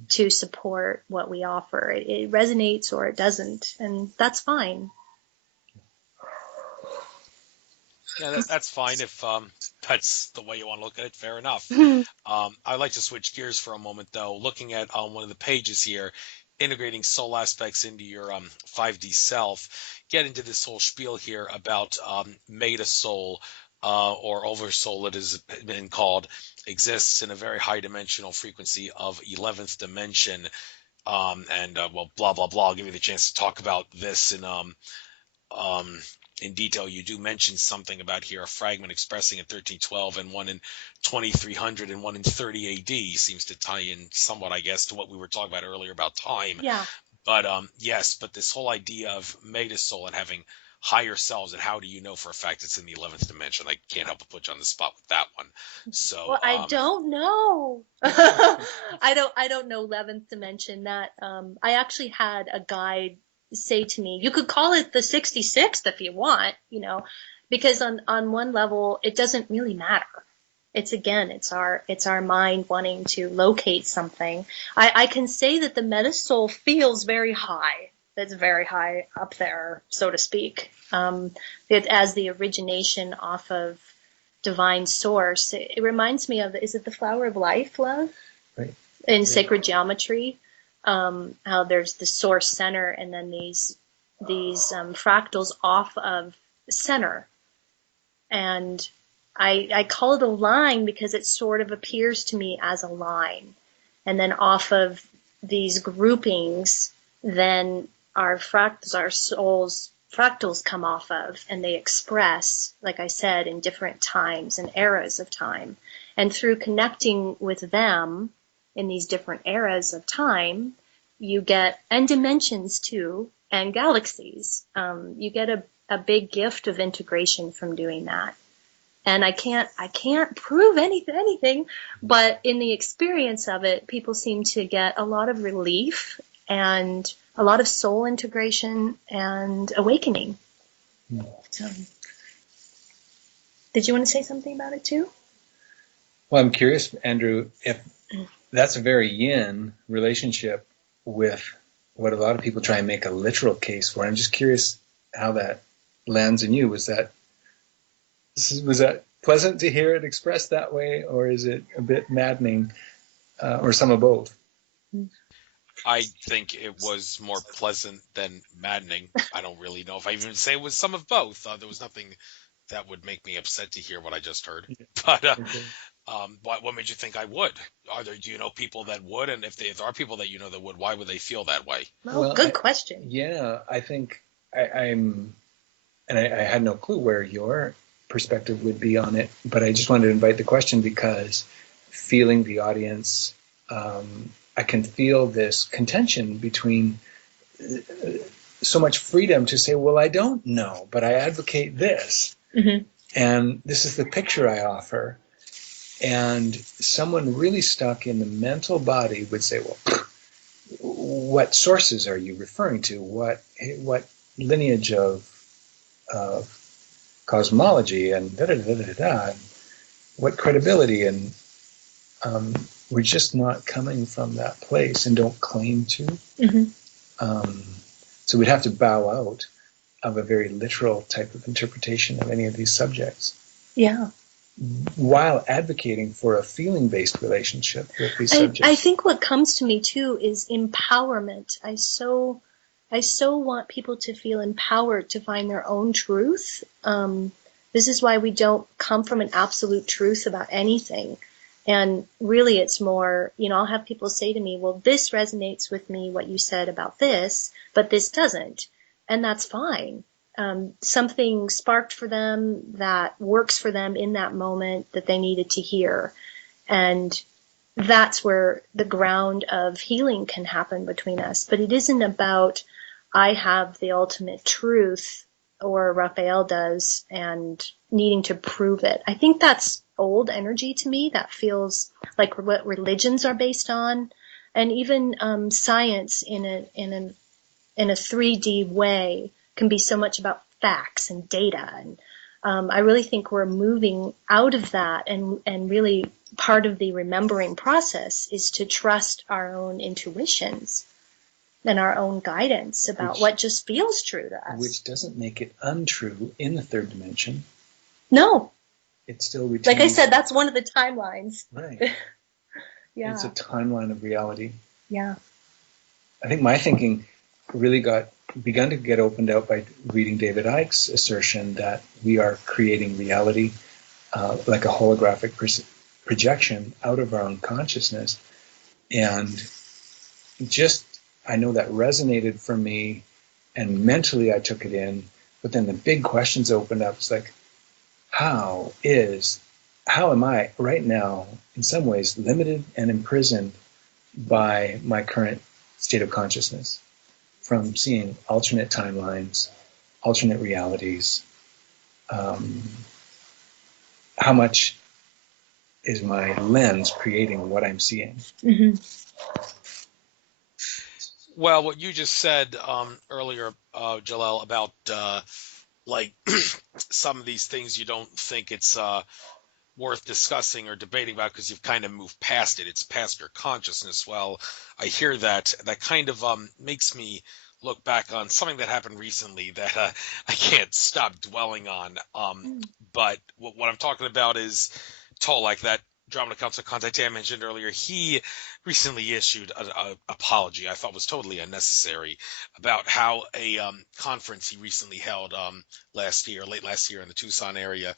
to support what we offer. It resonates or it doesn't, and that's fine. Yeah, that's fine if that's the way you want to look at it. Fair enough. I'd like to switch gears for a moment, though. Looking at one of the pages here, integrating soul aspects into your 5D self, get into this whole spiel here about meta soul, or oversoul, it has been called, exists in a very high dimensional frequency of 11th dimension. Well, blah, blah, blah. I'll give you the chance to talk about this in detail. You do mention something about here, a fragment expressing in 1312 and one in 2300 and one in 30 AD seems to tie in somewhat, I guess, to what we were talking about earlier about time. Yeah. But yes, but this whole idea of metasoul and having higher selves, and how do you know for a fact it's in the 11th dimension? I can't help but put you on the spot with that one. So well, I don't know. I don't know 11th dimension. That I actually had a guide say to me, you could call it the 66th if you want, because on one level it doesn't really matter. It's our mind wanting to locate something. I can say that the metasoul feels very high. That's very high up there, so to speak. It, as the origination off of divine source, it reminds me of, is it the flower of life, love? Right. In sacred geometry, how there's the source center and then these fractals off of center. And I call it a line because it sort of appears to me as a line. And then off of these groupings, then our fractals, our soul's fractals come off of, and they express, like I said, in different times and eras of time. And through connecting with them in these different eras of time, you get, and dimensions too, and galaxies. You get a big gift of integration from doing that. And I can't prove anything, but in the experience of it, people seem to get a lot of relief and a lot of soul integration and awakening. So, did you want to say something about it too? Well, I'm curious, Andrew, if that's a very yin relationship with what a lot of people try and make a literal case for. I'm just curious how that lands in you. Was that pleasant to hear it expressed that way, or is it a bit maddening, or some of both? I think it was more pleasant than maddening. I don't really know if I even say it was some of both. There was nothing that would make me upset to hear what I just heard. But what made you think I would? Do you know people that would? And if there are people that you know that would, why would they feel that way? Well, good question. Yeah, I think I'm, and I had no clue where your perspective would be on it, but I just wanted to invite the question because feeling the audience, I can feel this contention between so much freedom to say, well, I don't know, but I advocate this. Mm-hmm. And this is the picture I offer. And someone really stuck in the mental body would say, well, what sources are you referring to? What lineage of cosmology and da-da-da-da-da-da, what credibility? And we're just not coming from that place and don't claim to. Mm-hmm. So we'd have to bow out of a very literal type of interpretation of any of these subjects. Yeah. While advocating for a feeling-based relationship with these subjects. I think what comes to me too is empowerment. I so want people to feel empowered to find their own truth. This is why we don't come from an absolute truth about anything. And really it's more, I'll have people say to me, well, this resonates with me, what you said about this, but this doesn't. And that's fine. Something sparked for them that works for them in that moment that they needed to hear. And that's where the ground of healing can happen between us. But it isn't about, I have the ultimate truth, or Raphael does, and needing to prove it. I think that's old energy to me. That feels like what religions are based on, and even science in a 3D way can be so much about facts and data. And I really think we're moving out of that, and really part of the remembering process is to trust our own intuitions and our own guidance about what just feels true to us. Which doesn't make it untrue in the third dimension. No. It still retains. Like I said, that's one of the timelines. Right. Yeah. It's a timeline of reality. Yeah. I think my thinking really begun to get opened out by reading David Icke's assertion that we are creating reality like a holographic projection out of our own consciousness. And I know that resonated for me, and mentally I took it in, but then the big questions opened up. It's like, how am I right now in some ways limited and imprisoned by my current state of consciousness from seeing alternate timelines, alternate realities? How much is my lens creating what I'm seeing? Mm-hmm. Well, what you just said earlier, Jelelle, about like some of these things you don't think it's worth discussing or debating about because you've kind of moved past it. It's past your consciousness. Well, I hear that. That kind of makes me look back on something that happened recently that I can't stop dwelling on. But what I'm talking about is Tolek, that drama council contact I mentioned earlier. He recently issued an apology I thought was totally unnecessary about how a conference he recently held late last year in the Tucson area.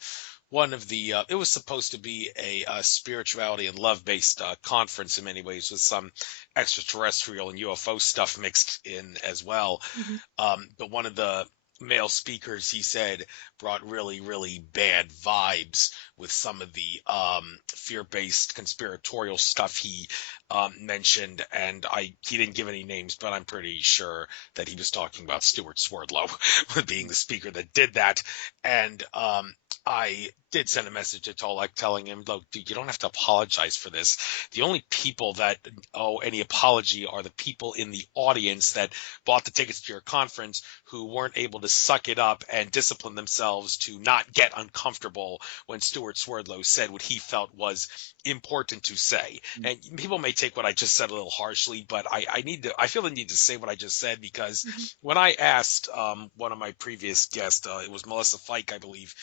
One of the it was supposed to be a spirituality and love-based conference in many ways, with some extraterrestrial and UFO stuff mixed in as well. Mm-hmm. But one of the male speakers, he said, brought really, really bad vibes with some of the fear-based conspiratorial stuff he mentioned. And he didn't give any names, but I'm pretty sure that he was talking about Stuart Swerdlow being the speaker that did that. And I did send a message to Tolek telling him, look, dude, you don't have to apologize for this. The only people that owe any apology are the people in the audience that bought the tickets to your conference who weren't able to suck it up and discipline themselves to not get uncomfortable when Stuart Swerdlow said what he felt was important to say. And people may take what I just said a little harshly, but I feel the need to say what I just said because when I asked one of my previous guests, it was Melissa Fike, I believe,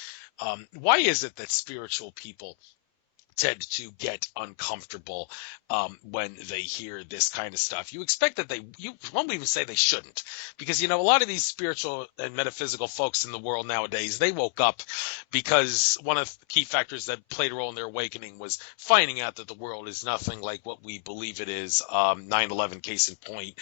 why is it that spiritual people tend to get uncomfortable when they hear this kind of stuff? You expect that you won't even say they shouldn't, because a lot of these spiritual and metaphysical folks in the world nowadays, they woke up because one of the key factors that played a role in their awakening was finding out that the world is nothing like what we believe it is. 9/11 case in point,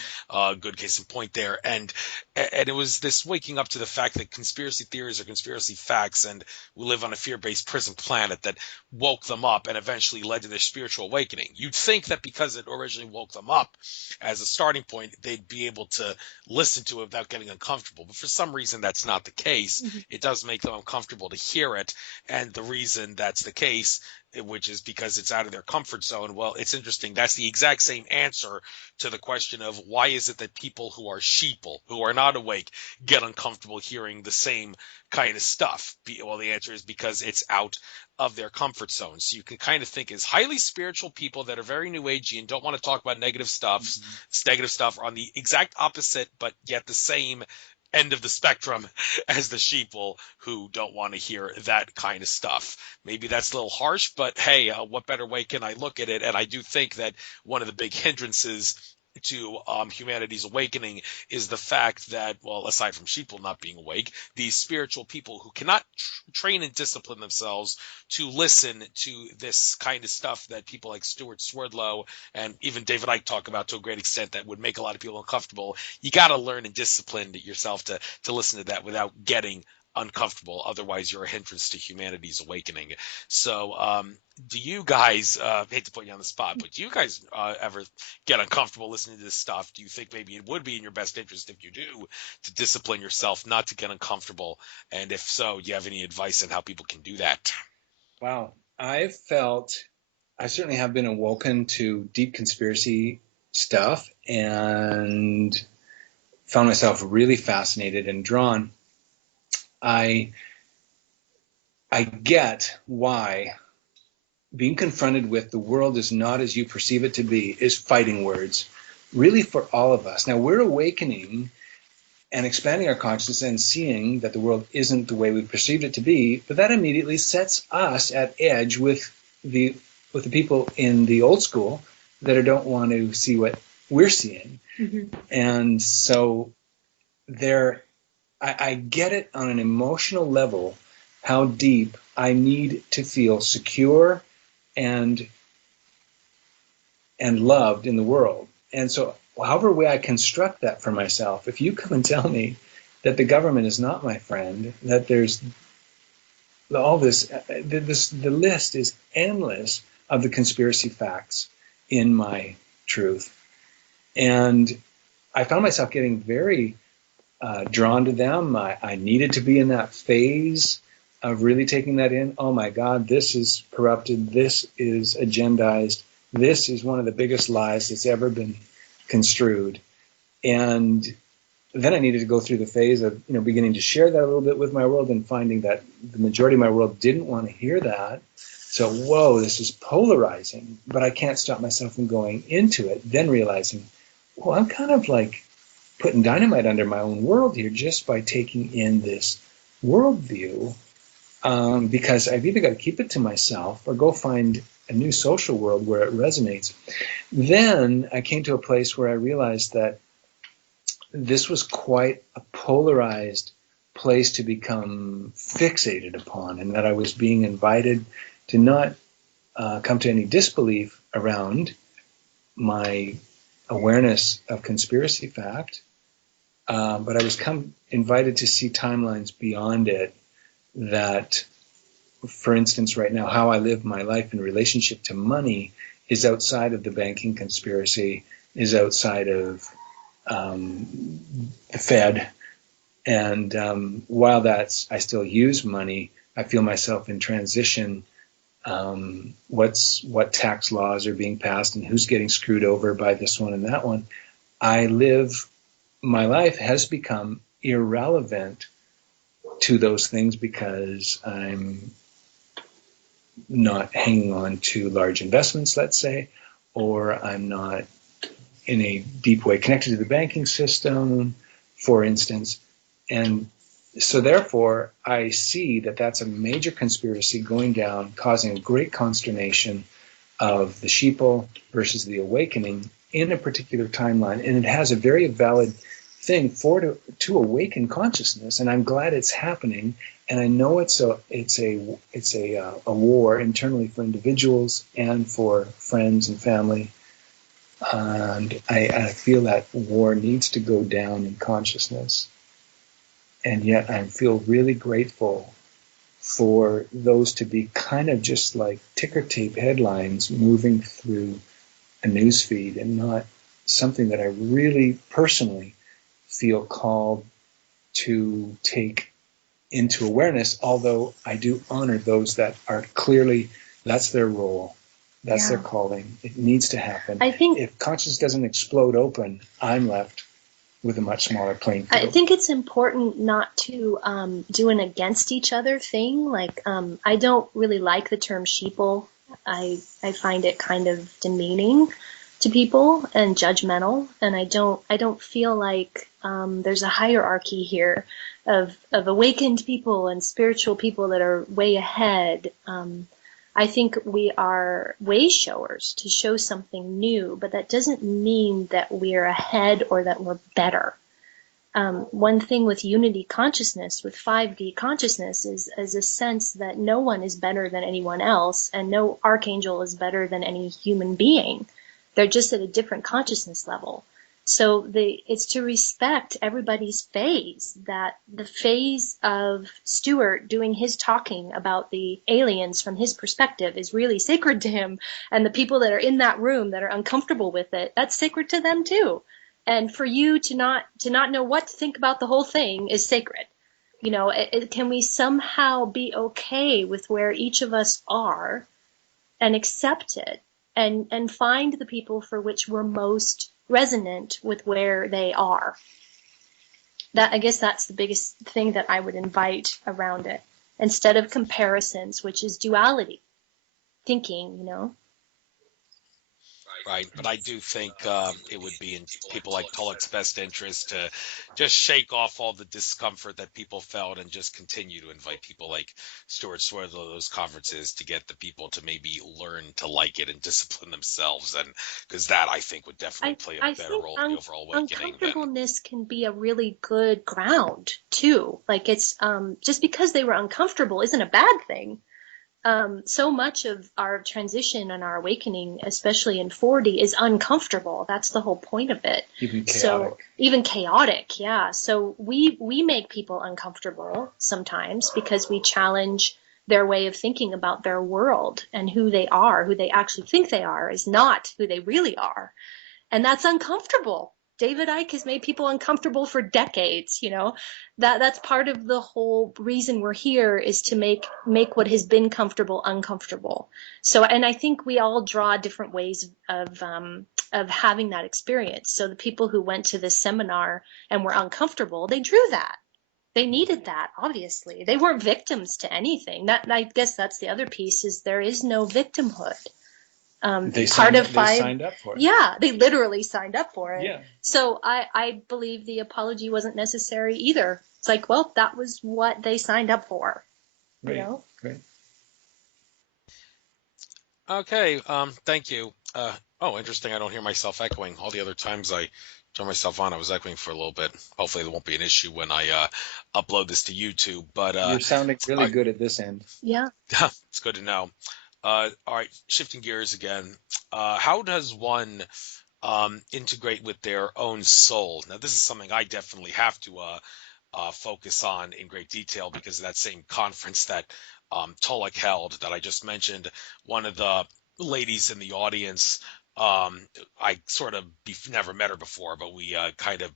good case in point there, and it was this waking up to the fact that conspiracy theories are conspiracy facts, and we live on a fear-based prison planet that woke them up and eventually led to their spiritual awakening. You'd think that because it originally woke them up as a starting point, they'd be able to listen to it without getting uncomfortable. But for some reason, that's not the case. It does make them uncomfortable to hear it. And the reason that's the case, which is because it's out of their comfort zone. Well, it's interesting. That's the exact same answer to the question of why is it that people who are sheeple, who are not awake, get uncomfortable hearing the same kind of stuff? Well, the answer is because it's out of their comfort zone. So you can kind of think as highly spiritual people that are very new agey and don't want to talk about negative stuff. Negative stuff are on the exact opposite, but yet the same end of the spectrum as the sheeple who don't want to hear that kind of stuff. Maybe that's a little harsh, but hey, what better way can I look at it? And I do think that one of the big hindrances to humanity's awakening is the fact that, well, aside from sheeple not being awake, these spiritual people who cannot train and discipline themselves to listen to this kind of stuff that people like Stuart Swerdlow and even David Icke talk about to a great extent that would make a lot of people uncomfortable. You got to learn and discipline yourself to listen to that without getting uncomfortable. Otherwise, you're a hindrance to humanity's awakening. So do you guys, hate to put you on the spot, but do you guys ever get uncomfortable listening to this stuff? Do you think maybe it would be in your best interest, if you do, to discipline yourself not to get uncomfortable? And if so, do you have any advice on how people can do that? Wow. I've felt I certainly have been awoken to deep conspiracy stuff and found myself really fascinated and drawn. I get why being confronted with the world is not as you perceive it to be is fighting words, really for all of us. Now we're awakening and expanding our consciousness and seeing that the world isn't the way we perceived it to be, but that immediately sets us at edge with the people in the old school that don't want to see what we're seeing. Mm-hmm. And so I get it on an emotional level, how deep I need to feel secure and loved in the world. And so however way I construct that for myself, if you come and tell me that the government is not my friend, that there's all this, the list is endless of the conspiracy facts in my truth. And I found myself getting very drawn to them. I needed to be in that phase of really taking that in. Oh my God, this is corrupted. This is agendized. This is one of the biggest lies that's ever been construed. And then I needed to go through the phase of, beginning to share that a little bit with my world and finding that the majority of my world didn't want to hear that. So, whoa, this is polarizing, but I can't stop myself from going into it, then realizing, well, I'm kind of like putting dynamite under my own world here just by taking in this worldview, because I've either got to keep it to myself or go find a new social world where it resonates. Then I came to a place where I realized that this was quite a polarized place to become fixated upon, and that I was being invited to not come to any disbelief around my awareness of conspiracy fact, but I was invited to see timelines beyond it that, for instance, right now, how I live my life in relationship to money is outside of the banking conspiracy, is outside of the Fed. And while I still use money, I feel myself in transition. What tax laws are being passed and who's getting screwed over by this one and that one. My life has become irrelevant to those things because I'm not hanging on to large investments, let's say, or I'm not in a deep way connected to the banking system, for instance. And so therefore, I see that that's a major conspiracy going down, causing a great consternation of the sheeple versus the awakening in a particular timeline. And it has a very valid thing to awaken consciousness. And I'm glad it's happening. And I know it's a war internally for individuals and for friends and family. And I feel that war needs to go down in consciousness. And yet I feel really grateful for those to be kind of just like ticker tape headlines moving through a news feed and not something that I really personally feel called to take into awareness, although I do honor those that are clearly, that's their role. That's their calling. It needs to happen. I think if consciousness doesn't explode open, I'm left with a much smaller playing field. I think it's important not to do an against each other thing. Like, I don't really like the term sheeple. I find it kind of demeaning to people and judgmental. And I don't feel like there's a hierarchy here of awakened people and spiritual people that are way ahead. I think we are way showers to show something new, but that doesn't mean that we're ahead or that we're better. One thing with unity consciousness, with 5D consciousness, is a sense that no one is better than anyone else, and no archangel is better than any human being. They're just at a different consciousness level. So it's to respect everybody's phase, that the phase of Stuart doing his talking about the aliens from his perspective is really sacred to him. And the people that are in that room that are uncomfortable with it, that's sacred to them too. And for you to not know what to think about the whole thing is sacred. You know, can we somehow be okay with where each of us are and accept it, and find the people for which we're most resonant with where they are. That, I guess that's the biggest thing that I would invite around it, instead of comparisons, which is duality thinking, you know. Right, but I do think it would be in people like Tulloch's best interest to just shake off all the discomfort that people felt and just continue to invite people like Stuart Swirl to those conferences to get the people to maybe learn to like it and discipline themselves, and because that I think would definitely play a better role in the overall awakening than uncomfortableness can be a really good ground too. Like, it's just because they were uncomfortable isn't a bad thing. So much of our transition and our awakening, especially in 4D, is uncomfortable. That's the whole point of it. Even chaotic. So even chaotic, yeah. So we make people uncomfortable sometimes because we challenge their way of thinking about their world, and who they actually think they are is not who they really are. And that's uncomfortable. David Icke has made people uncomfortable for decades, you know. That's part of the whole reason we're here, is to make what has been comfortable uncomfortable. So, and I think we all draw different ways of having that experience. So the people who went to this seminar and were uncomfortable, they drew that. They needed that, obviously. They weren't victims to anything. That, I guess that's the other piece, is there is no victimhood. They signed up for it. Yeah, they literally signed up for it. Yeah. So I believe the apology wasn't necessary either. It's like, well, that was what they signed up for. Great. You know? Great. Okay, thank you. Oh, interesting. I don't hear myself echoing. All the other times I turn myself on, I was echoing for a little bit. Hopefully there won't be an issue when I upload this to YouTube. But you're sounding really good at this end. Yeah. It's good to know. All right, shifting gears again. How does one integrate with their own soul? Now, this is something I definitely have to focus on in great detail, because of that same conference that Tulloch held that I just mentioned. One of the ladies in the audience, I sort of never met her before, but we kind of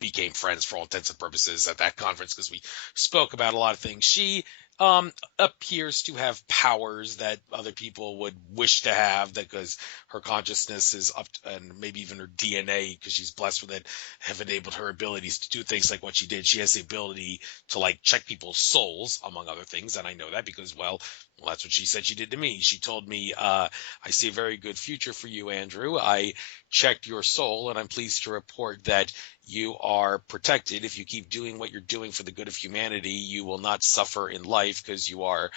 became friends for all intents and purposes at that conference because we spoke about a lot of things. She appears to have powers that other people would wish to have, that because her consciousness is up to, and maybe even her DNA, because she's blessed with it, have enabled her abilities to do things like what she did. She has the ability to like check people's souls, among other things, and I know that because, well, that's what she said she did to me. She told me, I see a very good future for you, Andrew. I checked your soul, and I'm pleased to report that you are protected. If you keep doing what you're doing for the good of humanity, you will not suffer in life because you are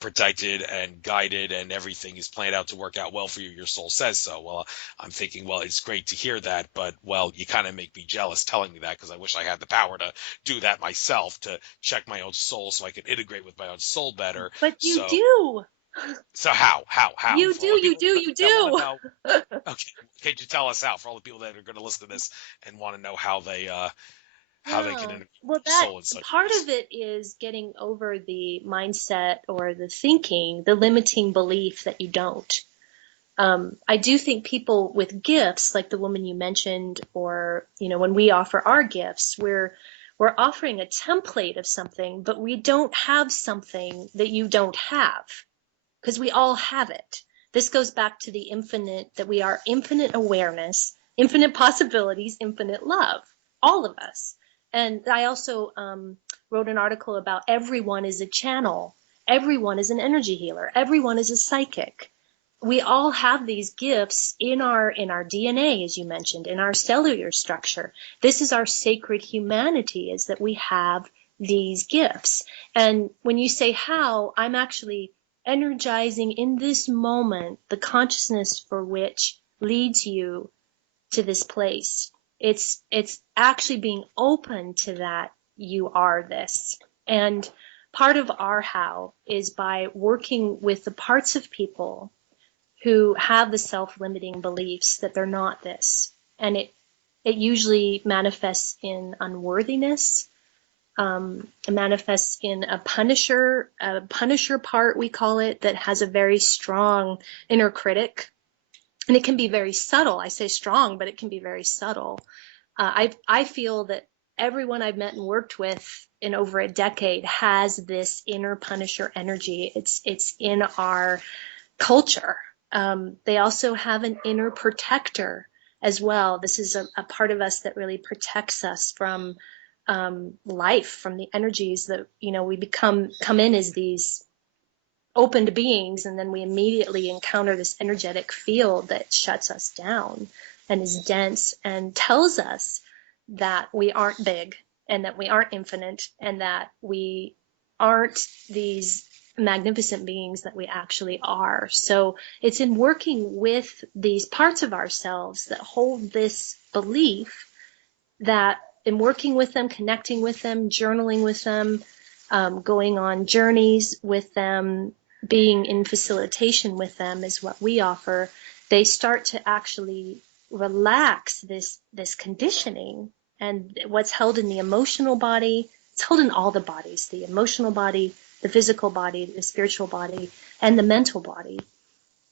protected and guided, and everything is planned out to work out well for you. Your soul says so. Well, I'm thinking, well, it's great to hear that, but, well, you kind of make me jealous telling me that, because I wish I had the power to do that myself, to check my own soul so I could integrate with my own soul better. But you do. So how? You do. Okay, could you tell us how, for all the people that are going to listen to this and want to know how they can integrate soul in such part ways? of it is getting over the mindset or the thinking, the limiting belief that you don't. I do think people with gifts, like the woman you mentioned, or, you know, when we offer our gifts, we're offering a template of something, but we don't have something that you don't have, because we all have it. This goes back to the infinite, that we are infinite awareness, infinite possibilities, infinite love, all of us. And I also wrote an article about everyone is a channel. Everyone is an energy healer. Everyone is a psychic. We all have these gifts in our DNA, as you mentioned, in our cellular structure. This is our sacred humanity, is that we have these gifts. And when you say how, I'm actually energizing in this moment the consciousness for which leads you to this place. It's actually being open to that you are this. And part of our how is by working with the parts of people who have the self-limiting beliefs that they're not this. And it usually manifests in unworthiness. It manifests in a punisher part, we call it, that has a very strong inner critic. And it can be very subtle. I say strong, but it can be very subtle. I feel that everyone I've met and worked with in over a decade has this inner punisher energy. It's in our culture. They also have an inner protector as well. This is a part of us that really protects us from life, from the energies that, we come in as these opened beings, and then we immediately encounter this energetic field that shuts us down and is dense and tells us that we aren't big and that we aren't infinite and that we aren't these magnificent beings that we actually are. So it's in working with these parts of ourselves that hold this belief, that in working with them, connecting with them, journaling with them, going on journeys with them, being in facilitation with them is what we offer. They start to actually relax this conditioning, and what's held in the emotional body, it's held in all the bodies, the emotional body, the physical body, the spiritual body, and the mental body.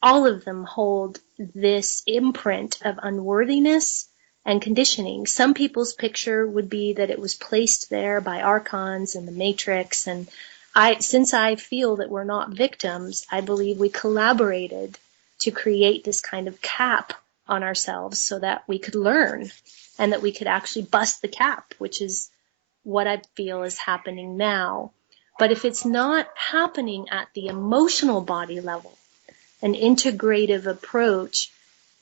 All of them hold this imprint of unworthiness and conditioning. Some people's picture would be that it was placed there by archons and the matrix, and since I feel that we're not victims, I believe we collaborated to create this kind of cap on ourselves so that we could learn and that we could actually bust the cap, which is what I feel is happening now. But if it's not happening at the emotional body level, an integrative approach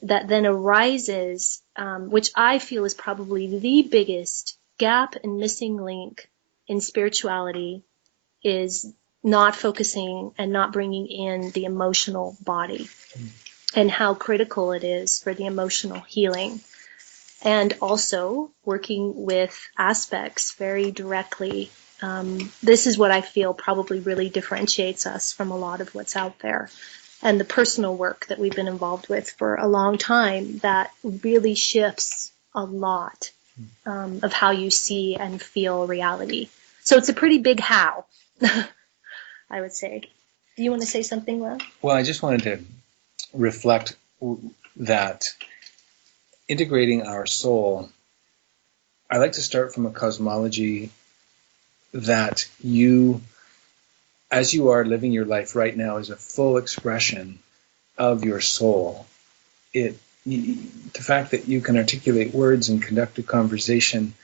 that then arises, which I feel is probably the biggest gap and missing link in spirituality, is not focusing and not bringing in the emotional body and how critical it is for the emotional healing. And also working with aspects very directly. This is what I feel probably really differentiates us from a lot of what's out there. And the personal work that we've been involved with for a long time that really shifts a lot of how you see and feel reality. So it's a pretty big how, I would say. Do you want to say something, Will? Well, I just wanted to reflect that integrating our soul, I like to start from a cosmology that you, as you are living your life right now, is a full expression of your soul. The fact that you can articulate words and conduct a conversation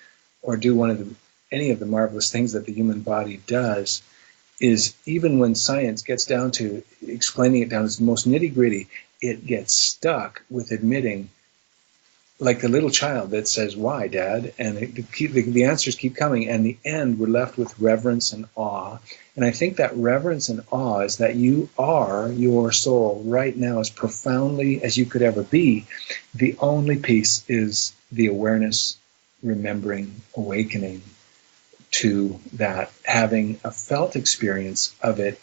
or do any of the marvelous things that the human body does is, even when science gets down to explaining it down to the most nitty-gritty, it gets stuck with admitting, like the little child that says, "Why, Dad?" And the answers keep coming, and in the end, we're left with reverence and awe. And I think that reverence and awe is that you are your soul right now as profoundly as you could ever be. The only piece is the awareness, remembering, awakening to that, having a felt experience of it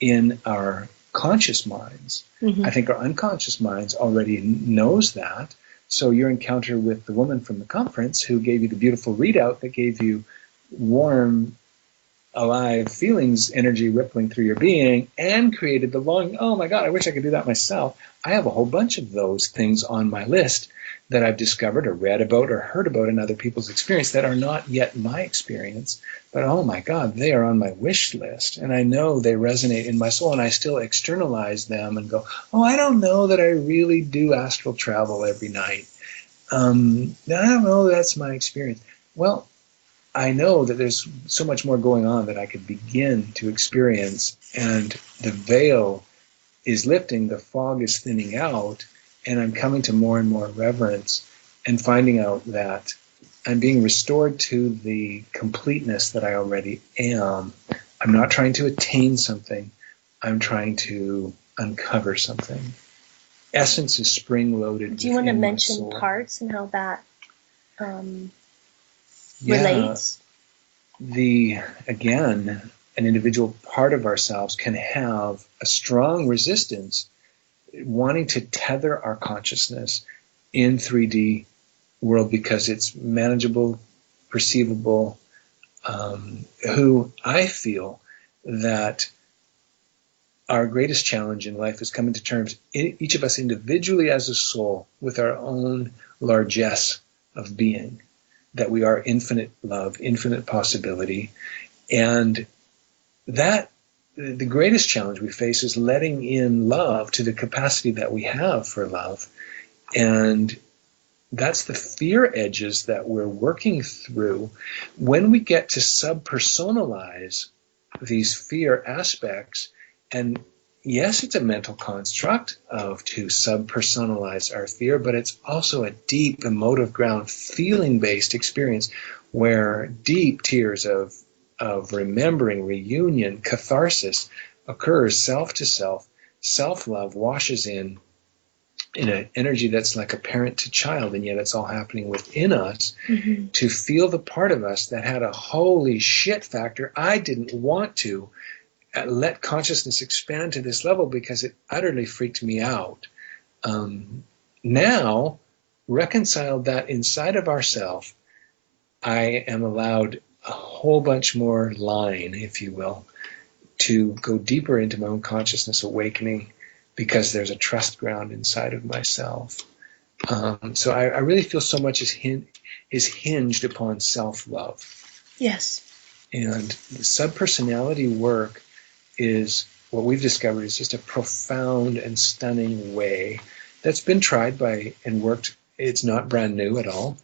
in our conscious minds. Mm-hmm. I think our unconscious minds already knows that. So your encounter with the woman from the conference who gave you the beautiful readout that gave you warm, alive feelings, energy rippling through your being, and created the longing, oh my God, I wish I could do that myself. I have a whole bunch of those things on my list that I've discovered or read about or heard about in other people's experience that are not yet my experience. But oh my God, they are on my wish list. And I know they resonate in my soul, and I still externalize them and go, oh, I don't know that I really do astral travel every night. I don't know that's my experience. Well, I know that there's so much more going on that I could begin to experience, and the veil is lifting, the fog is thinning out, and I'm coming to more and more reverence and finding out that I'm being restored to the completeness that I already am. I'm not trying to attain something. I'm trying to uncover something. Essence is spring-loaded. Do you want to mention parts and how that relates? Again, an individual part of ourselves can have a strong resistance wanting to tether our consciousness in 3D world because it's manageable, perceivable, who I feel that our greatest challenge in life is coming to terms, each of us individually as a soul, with our own largesse of being, that we are infinite love, infinite possibility, and that the greatest challenge we face is letting in love to the capacity that we have for love. And that's the fear edges that we're working through. When we get to subpersonalize these fear aspects, and yes, it's a mental construct to subpersonalize our fear, but it's also a deep emotive ground, feeling-based experience where deep tears of remembering, reunion, catharsis occurs, self to self. Self-love washes in an energy that's like a parent to child, and yet it's all happening within us. Mm-hmm. To feel the part of us that had a holy shit factor. I didn't want to let consciousness expand to this level because it utterly freaked me out. Now, reconciled that inside of ourself, I am allowed a whole bunch more line, if you will, to go deeper into my own consciousness awakening, because there's a trust ground inside of myself. So I really feel so much is hinged upon self-love. Yes. And the subpersonality work is what we've discovered is just a profound and stunning way that's been tried by and worked. It's not brand new at all.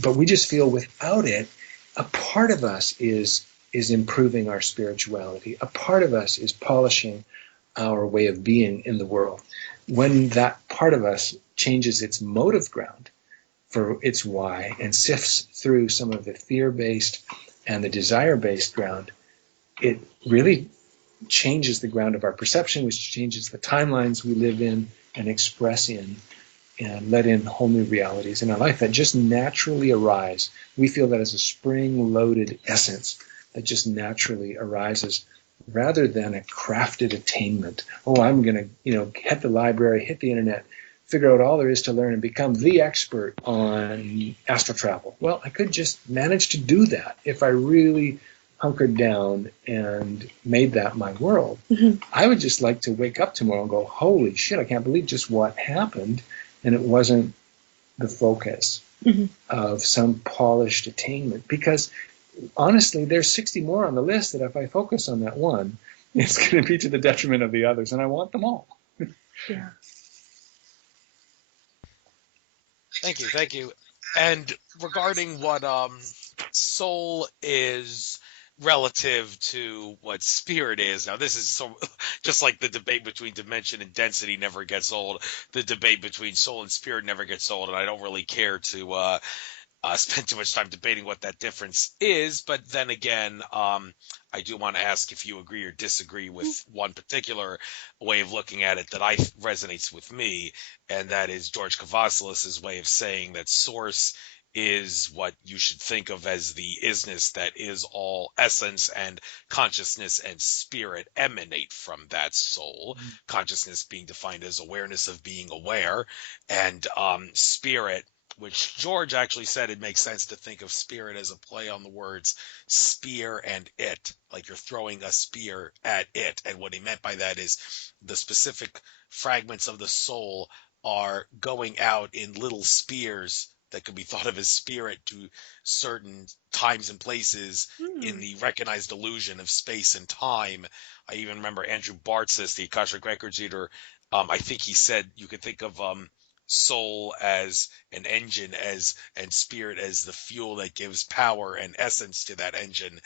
But we just feel without it, a part of us is improving our spirituality. A part of us is polishing our way of being in the world. When that part of us changes its motive ground for its why and sifts through some of the fear-based and the desire-based ground, it really changes the ground of our perception, which changes the timelines we live in and express in, and let in whole new realities in our life that just naturally arise. We feel that as a spring-loaded essence that just naturally arises, rather than a crafted attainment. Oh, I'm going to, hit the library, hit the internet, figure out all there is to learn and become the expert on astral travel. Well, I could just manage to do that if I really hunkered down and made that my world. Mm-hmm. I would just like to wake up tomorrow and go, holy shit, I can't believe just what happened. And it wasn't the focus Mm-hmm. of some polished attainment. Because honestly, there's 60 more on the list that if I focus on that one, it's going to be to the detriment of the others, and I want them all. Yeah. Thank you. And regarding what soul is relative to what spirit is, now this is so just like the debate between dimension and density never gets old. The debate between soul and spirit never gets old, and I don't really care to spend too much time debating what that difference is. But then again, I do want to ask if you agree or disagree with one particular way of looking at it that resonates with me, and that is George Kavasilis's way of saying that source is what you should think of as the isness that is all essence, and consciousness and spirit emanate from that soul. Mm-hmm. Consciousness being defined as awareness of being aware, and spirit, which George actually said it makes sense to think of spirit as a play on the words spear and it, like you're throwing a spear at it. And what he meant by that is the specific fragments of the soul are going out in little spears that could be thought of as spirit to certain times and places in the recognized illusion of space and time. I even remember Andrew Bartzis, the Akashic Records reader, I think he said you could think of soul as an engine and spirit as the fuel that gives power and essence to that engine.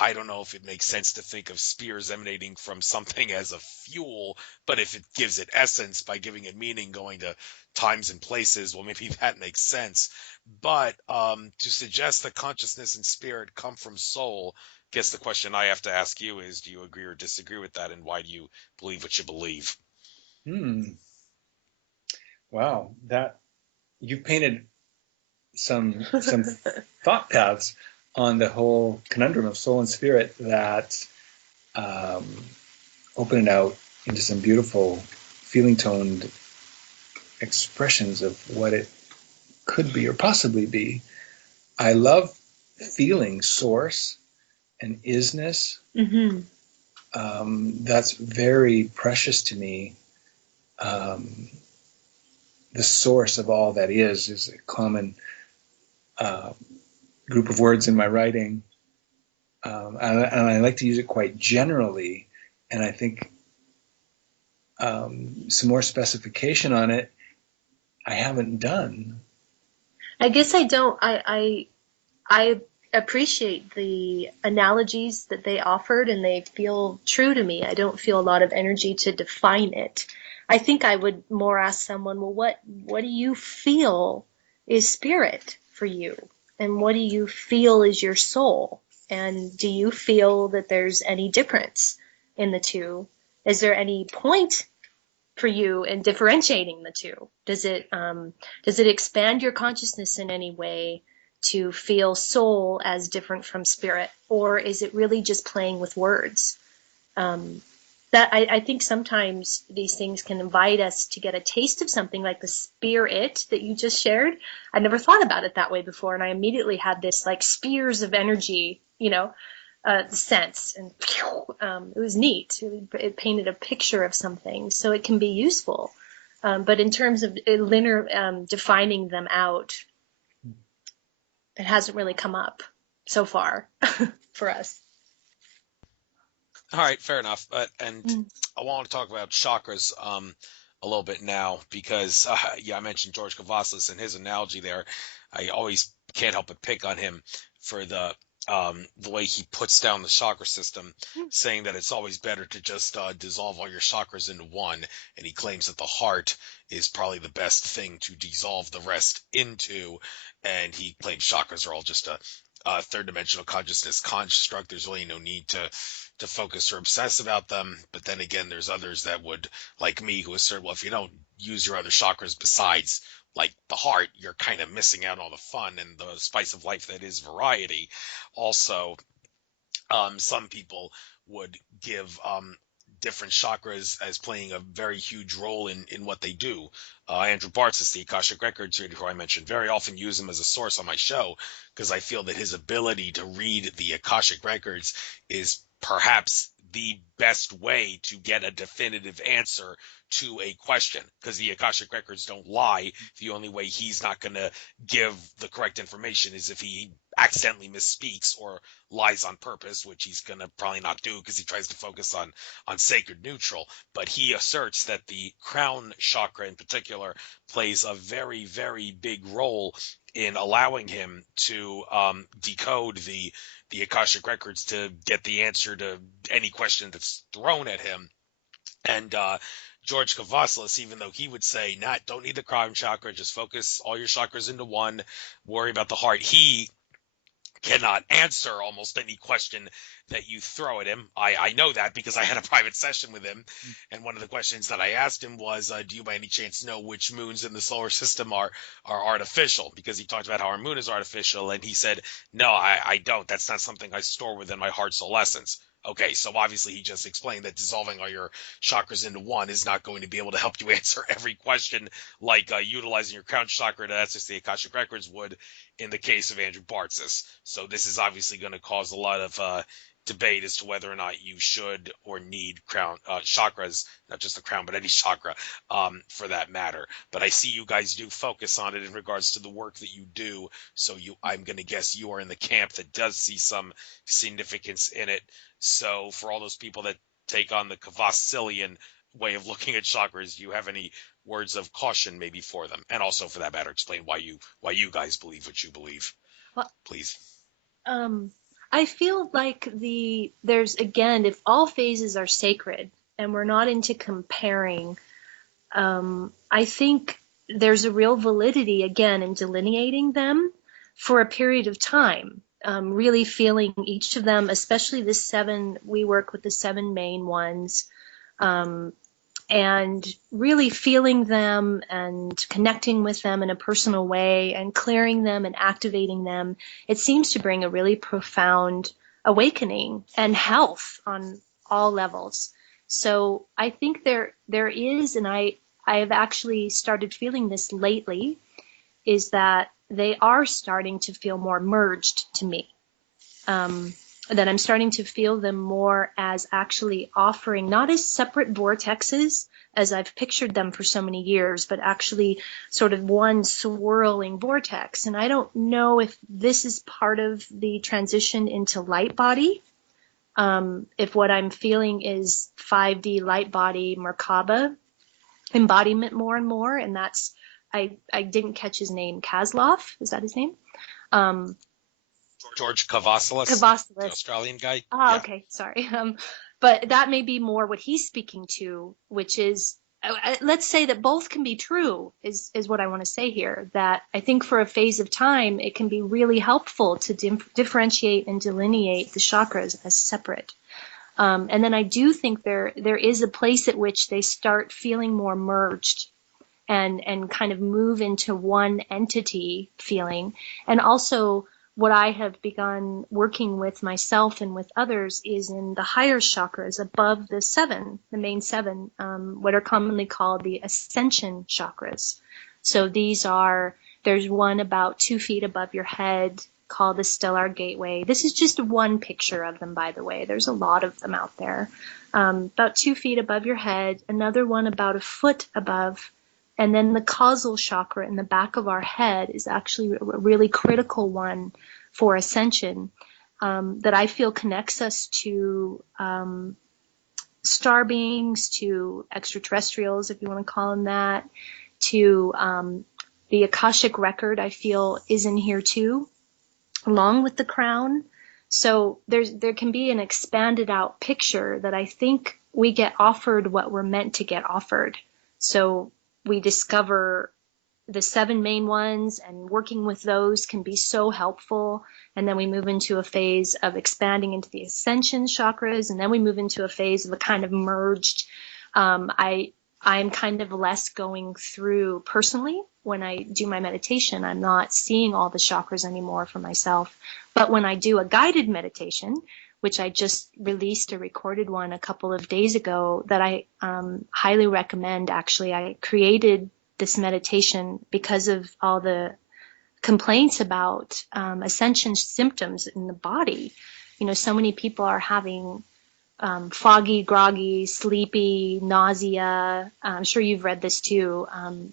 I don't know if it makes sense to think of spears emanating from something as a fuel, but if it gives it essence by giving it meaning, going to times and places, well, maybe that makes sense. But to suggest that consciousness and spirit come from soul, I guess the question I have to ask you is, do you agree or disagree with that, and why do you believe what you believe? Wow, that you've painted some thought paths on the whole conundrum of soul and spirit that open it out into some beautiful feeling toned expressions of what it could be or possibly be. I love feeling source and isness. Mm-hmm. That's very precious to me. The source of all that is a common group of words in my writing. and I like to use it quite generally. And I think some more specification on it I haven't done. I guess I don't. I appreciate the analogies that they offered, and they feel true to me. I don't feel a lot of energy to define it. I think I would more ask someone, well, what do you feel is spirit for you? And what do you feel is your soul? And do you feel that there's any difference in the two? Is there any point for you in differentiating the two? Does it expand your consciousness in any way to feel soul as different from spirit, or is it really just playing with words? That I think sometimes these things can invite us to get a taste of something like the spirit that you just shared. I never thought about it that way before, and I immediately had this like spears of energy, sense, and it was neat. It painted a picture of something, so it can be useful. But in terms of linear defining them out, it hasn't really come up so far for us. All right, fair enough. And I want to talk about chakras a little bit now because, I mentioned George Kavaslis and his analogy there. I always can't help but pick on him for the way he puts down the chakra system, saying that it's always better to just dissolve all your chakras into one. And he claims that the heart is probably the best thing to dissolve the rest into. And he claims chakras are all just a third dimensional consciousness construct. There's really no need to focus or obsess about them. But then again, there's others that would, like me, who assert, well, if you don't use your other chakras besides like the heart, you're kind of missing out on the fun and the spice of life that is variety. Also, some people would give different chakras as playing a very huge role in what they do. Andrew Bartzis, the Akashic Records reader, who I mentioned, very often use him as a source on my show because I feel that his ability to read the Akashic Records is perhaps the best way to get a definitive answer to a question, because the Akashic Records don't lie. The only way he's not going to give the correct information is if he accidentally misspeaks or lies on purpose, which he's going to probably not do because he tries to focus on sacred neutral. But he asserts that the crown chakra in particular plays a very, very big role in allowing him to decode the Akashic Records to get the answer to any question that's thrown at him. And George Kavaslis, even though he would say, don't need the crown chakra, just focus all your chakras into one, worry about the heart, he cannot answer almost any question that you throw at him. I know that because I had a private session with him, and one of the questions that I asked him was, do you by any chance know which moons in the solar system are artificial? Because he talked about how our moon is artificial, and he said, no, I don't. That's not something I store within my heart soul essence. Okay, so obviously he just explained that dissolving all your chakras into one is not going to be able to help you answer every question like utilizing your crown chakra to access the Akashic Records would in the case of Andrew Bartzis. So this is obviously going to cause a lot of debate as to whether or not you should or need crown chakras, not just the crown, but any chakra for that matter. But I see you guys do focus on it in regards to the work that you do. So I'm going to guess you are in the camp that does see some significance in it. So for all those people that take on the Kavassilian way of looking at chakras, do you have any words of caution maybe for them? And also, for that matter, explain why you guys believe what you believe, please. I feel like there's, again, if all phases are sacred and we're not into comparing, I think there's a real validity, again, in delineating them for a period of time. Really feeling each of them, especially the seven, we work with the seven main ones, and really feeling them and connecting with them in a personal way and clearing them and activating them. It seems to bring a really profound awakening and health on all levels. So I think there is, and I have actually started feeling this lately, is that they are starting to feel more merged to me. That I'm starting to feel them more as actually offering, not as separate vortexes as I've pictured them for so many years, but actually sort of one swirling vortex. And I don't know if this is part of the transition into light body. If what I'm feeling is 5D light body Merkaba embodiment more and more, and that's, I didn't catch his name, Kasloff, is that his name? George Kavassilis, the Australian guy. Ah, yeah. Okay, sorry. But that may be more what he's speaking to, which is, let's say that both can be true, is what I want to say here. That I think for a phase of time, it can be really helpful to differentiate and delineate the chakras as separate. And then I do think there is a place at which they start feeling more merged and kind of move into one entity feeling. And also, what I have begun working with myself and with others is in the higher chakras above the seven, the main seven, what are commonly called the ascension chakras. So there's one about 2 feet above your head called the stellar gateway. This is just one picture of them, by the way. There's a lot of them out there. About 2 feet above your head, another one about a foot above. And then the causal chakra in the back of our head is actually a really critical one for ascension, that I feel connects us to star beings, to extraterrestrials, if you want to call them that, to the Akashic record, I feel is in here too, along with the crown. So there can be an expanded out picture that I think we get offered what we're meant to get offered. So we discover the 7 main ones, and working with those can be so helpful. And then we move into a phase of expanding into the ascension chakras, and then we move into a phase of a kind of merged. I'm kind of less going through personally when I do my meditation. I'm not seeing all the chakras anymore for myself. But when I do a guided meditation, which I just released a recorded one a couple of days ago that I highly recommend. Actually, I created this meditation because of all the complaints about ascension symptoms in the body. You know, so many people are having foggy, groggy, sleepy, nausea. I'm sure you've read this too.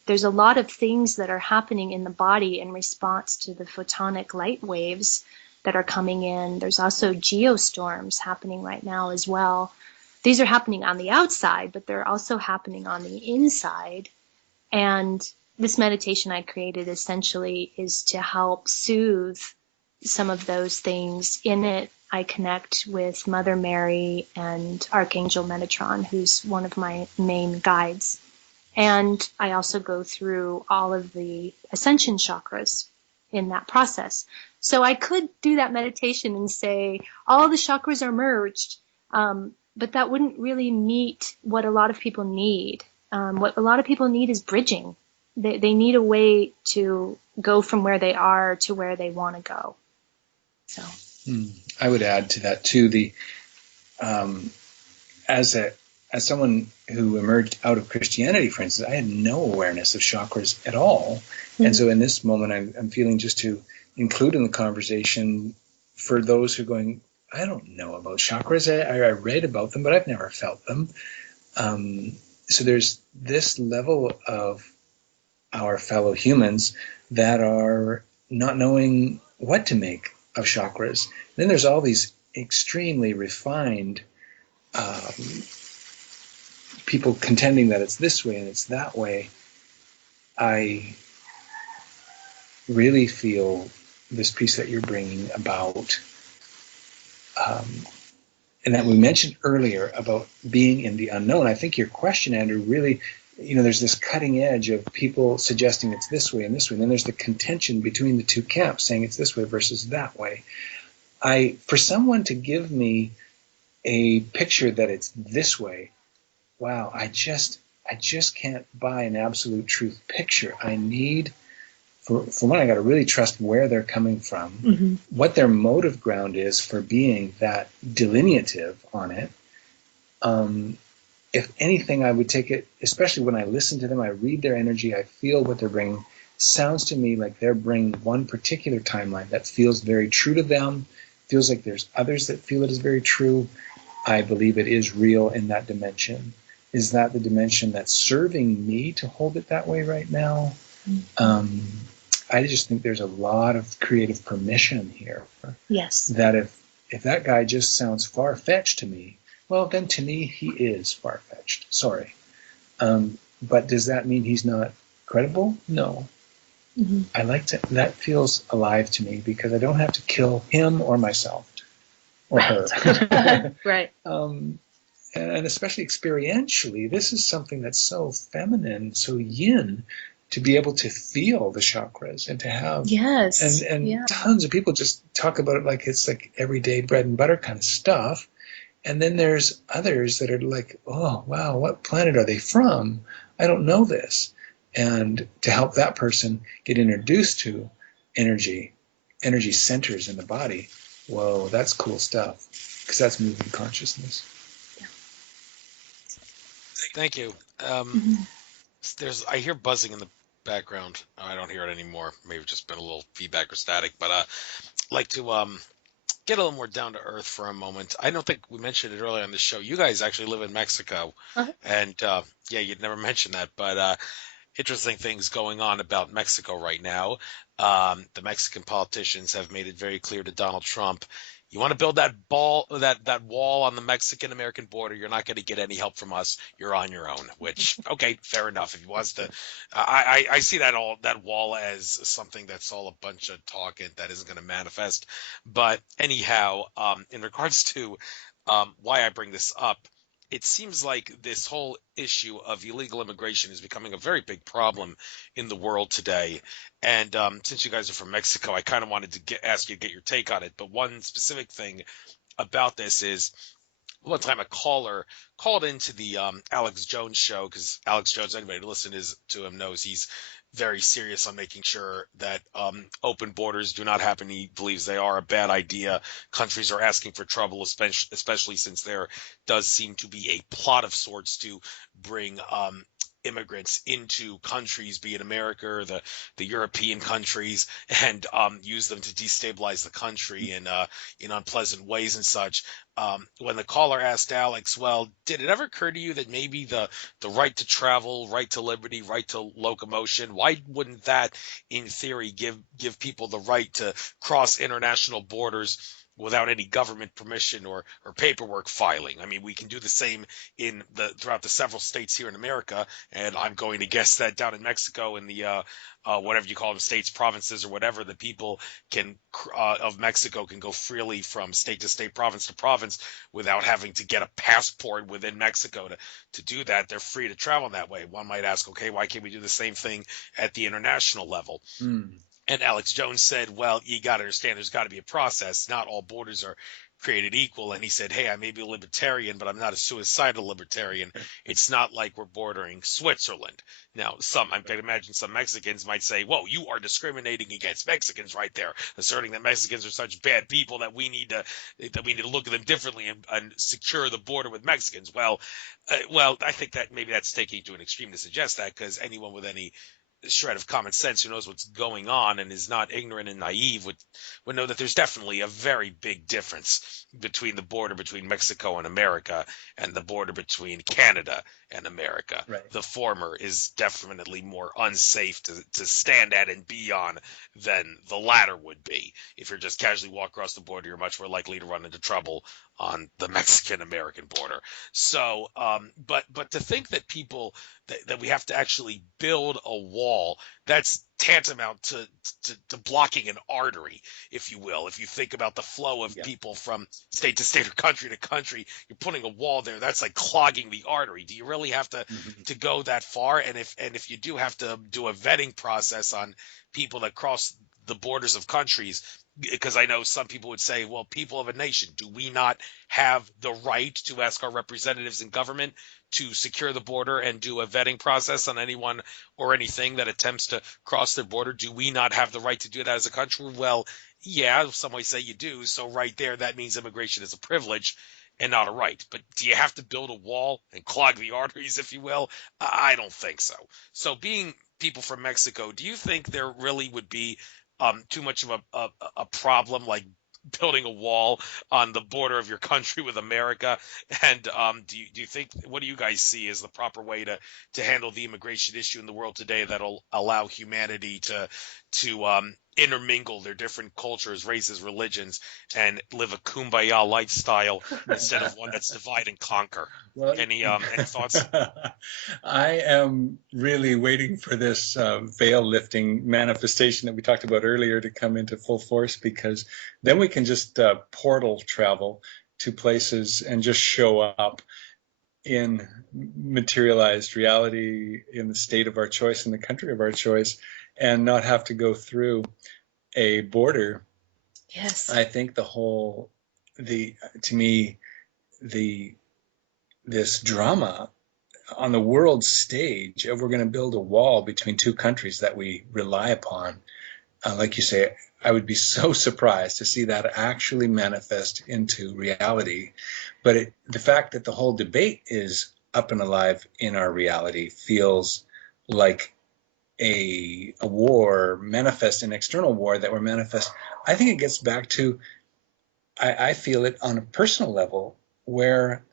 There's a lot of things that are happening in the body in response to the photonic light waves that are coming in. There's also geostorms happening right now as well. These are happening on the outside, but they're also happening on the inside. And this meditation I created essentially is to help soothe some of those things. In it, I connect with Mother Mary and Archangel Metatron, who's one of my main guides. And I also go through all of the ascension chakras in that process. So I could do that meditation and say all the chakras are merged, but that wouldn't really meet what a lot of people need. What a lot of people need is bridging. They need a way to go from where they are to where they want to go. So I would add to that too. As someone who emerged out of Christianity, for instance, I had no awareness of chakras at all. Mm-hmm. And so in this moment, I'm feeling just to include in the conversation for those who are going, I don't know about chakras. I read about them, but I've never felt them. So there's this level of our fellow humans that are not knowing what to make of chakras. And then there's all these extremely refined people contending that it's this way and it's that way. I really feel this piece that you're bringing about, and that we mentioned earlier about being in the unknown. I think your question, Andrew, really, there's this cutting edge of people suggesting it's this way and this way, and then there's the contention between the two camps saying it's this way versus that way. For someone to give me a picture that it's this way, wow, I just can't buy an absolute truth picture. I need, for one, I got to really trust where they're coming from, mm-hmm. what their motive ground is for being that delineative on it. If anything, I would take it, especially when I listen to them, I read their energy, I feel what they're bringing. Sounds to me like they're bringing one particular timeline that feels very true to them, feels like there's others that feel it is very true. I believe it is real in that dimension. is that the dimension that's serving me to hold it that way right now? I just think there's a lot of creative permission here. Yes. That if that guy just sounds far-fetched to me, well, then to me he is far-fetched. Sorry. But does that mean he's not credible? No. I like to, that feels alive to me because I don't have to kill him or myself or her. Right. And especially experientially, this is something that's so feminine, so yin, to be able to feel the chakras and to have, yes, and tons of people just talk about it like it's like everyday bread and butter kind of stuff. And then there's others that are like, oh, wow, what planet are they from? I don't know this. And to help that person get introduced to energy centers in the body, whoa, that's cool stuff, because that's moving consciousness. Thank you. I hear buzzing in the background. I don't hear it anymore. Maybe it's just been a little feedback or static. But I'd like to get a little more down to earth for a moment. I don't think we mentioned it earlier on the show. You guys actually live in Mexico, and yeah, you'd never mentioned that. But interesting things going on about Mexico right now. The Mexican politicians have made it very clear to Donald Trump, you want to build that wall on the Mexican-American border, you're not going to get any help from us. You're on your own, which, okay, fair enough. If he wants to, I see that wall as something that's all a bunch of talk and that isn't going to manifest. But anyhow, in regards to why I bring this up, it seems like this whole issue of illegal immigration is becoming a very big problem in the world today. And since you guys are from Mexico, I kind of wanted to ask you to get your take on it. But one specific thing about this is, one time a caller called into the Alex Jones show, because Alex Jones, anybody who listens to him knows he's very serious on making sure that open borders do not happen. He believes they are a bad idea. Countries are asking for trouble, especially since there does seem to be a plot of sorts to bring immigrants into countries, be it America or the European countries, and use them to destabilize the country in unpleasant ways and such. When the caller asked Alex, well, did it ever occur to you that maybe the right to travel, right to liberty, right to locomotion, why wouldn't that, in theory, give people the right to cross international borders without any government permission or paperwork filing? I mean, we can do the same throughout the several states here in America, and I'm going to guess that down in Mexico, in the whatever you call them, states, provinces, or whatever, the people of Mexico can go freely from state to state, province to province, without having to get a passport within Mexico to do that. They're free to travel in that way. One might ask, okay, why can't we do the same thing at the international level? And Alex Jones said, well, you got to understand there's got to be a process. Not all borders are created equal. And he said, hey, I may be a libertarian, but I'm not a suicidal libertarian. It's not like we're bordering Switzerland. Now, I can imagine some Mexicans might say, whoa, you are discriminating against Mexicans right there, asserting that Mexicans are such bad people that we need to look at them differently and secure the border with Mexicans. Well, I think that maybe that's taking it to an extreme to suggest that, because anyone with any shred of common sense who knows what's going on and is not ignorant and naive would know that there's definitely a very big difference between the border between Mexico and America and the border between Canada and America. Right. The former is definitely more unsafe to stand at and be on than the latter would be. If you're just casually walk across the border, you're much more likely to run into trouble on the Mexican-American border. So, but to think that that we have to actually build a wall, that's tantamount to blocking an artery, if you will. If you think about the flow of people from state to state or country to country, you're putting a wall there. That's like clogging the artery. Do you really have to go that far? And if you do have to do a vetting process on people that cross the borders of countries, because I know some people would say, well, people of a nation, do we not have the right to ask our representatives in government to secure the border and do a vetting process on anyone or anything that attempts to cross their border? Do we not have the right to do that as a country? Well, yeah, some might say you do. So right there, that means immigration is a privilege and not a right. But do you have to build a wall and clog the arteries, if you will? I don't think so. So being people from Mexico, do you think there really would be too much of a problem, like building a wall on the border of your country with America. And do you think, what do you guys see as the proper way to handle the immigration issue in the world today that'll allow humanity to intermingle their different cultures, races, religions, and live a kumbaya lifestyle instead of one that's divide and conquer? Well, Any thoughts? I am really waiting for this veil lifting manifestation that we talked about earlier to come into full force, because then we can just portal travel to places and just show up in materialized reality in the state of our choice, in the country of our choice, and not have to go through a border. Yes. I think to me, this drama on the world stage of we're going to build a wall between two countries that we rely upon, like you say, I would be so surprised to see that actually manifest into reality. But the fact that the whole debate is up and alive in our reality feels like a war manifest, an external war that we're manifest. I think it gets back to, I feel it on a personal level, where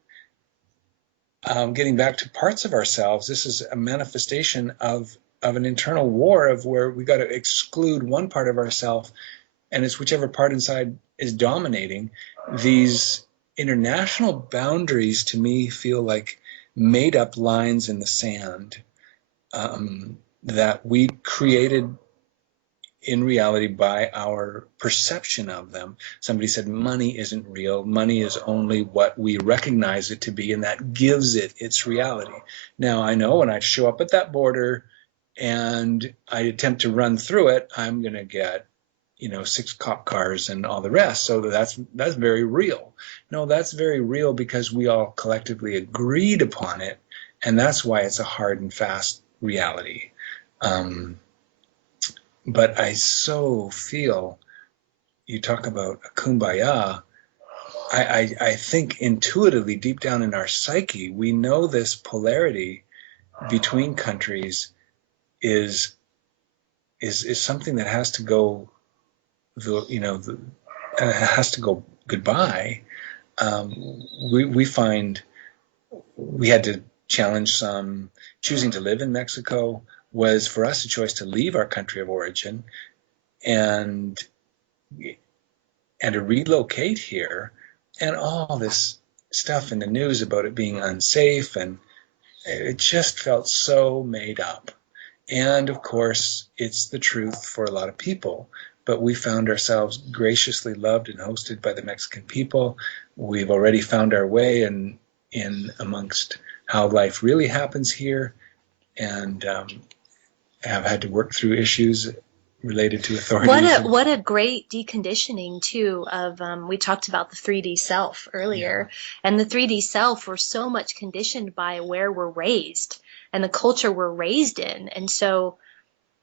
getting back to parts of ourselves, this is a manifestation of an internal war of where we got to exclude one part of ourselves, and it's whichever part inside is dominating. These international boundaries, to me, feel like made up lines in the sand that we created in reality by our perception of them. Somebody said money isn't real. Money is only what we recognize it to be, and that gives it its reality. Now, I know when I show up at that border and I attempt to run through it, I'm going to get 6 cop cars and all the rest. So that's very real. No, that's very real because we all collectively agreed upon it, and that's why it's a hard and fast reality. But I so feel, you talk about a kumbaya, I think intuitively deep down in our psyche, we know this polarity between countries is something that has to go, has to go goodbye. We find we had to challenge some. Choosing to live in Mexico was for us a choice to leave our country of origin and to relocate here, and all this stuff in the news about it being unsafe, and it just felt so made up. And of course, it's the truth for a lot of people, but we found ourselves graciously loved and hosted by the Mexican people. We've already found our way in amongst how life really happens here, and have had to work through issues related to authorities. What a great deconditioning too of we talked about the 3D self earlier, and the 3D self, we're so much conditioned by where we're raised and the culture we're raised in. And so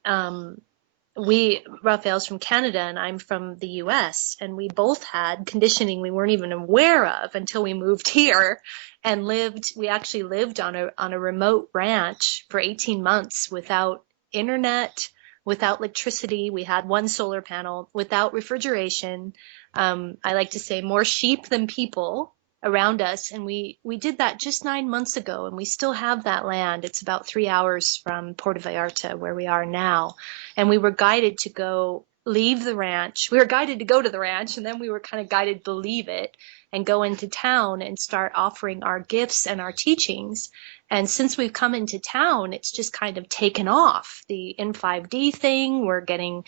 Raphael's from Canada and I'm from the US, and we both had conditioning we weren't even aware of until we moved here and we actually lived on a remote ranch for 18 months without internet, without electricity. We had one solar panel, without refrigeration. I like to say more sheep than people around us. And we did that just 9 months ago, and we still have that land. It's about 3 hours from Puerto Vallarta, where we are now. And we were guided to leave the ranch. We were guided to go to the ranch, and then we were kind of guided to leave it and go into town and start offering our gifts and our teachings. And since we've come into town, it's just kind of taken off. The N5D thing, we're getting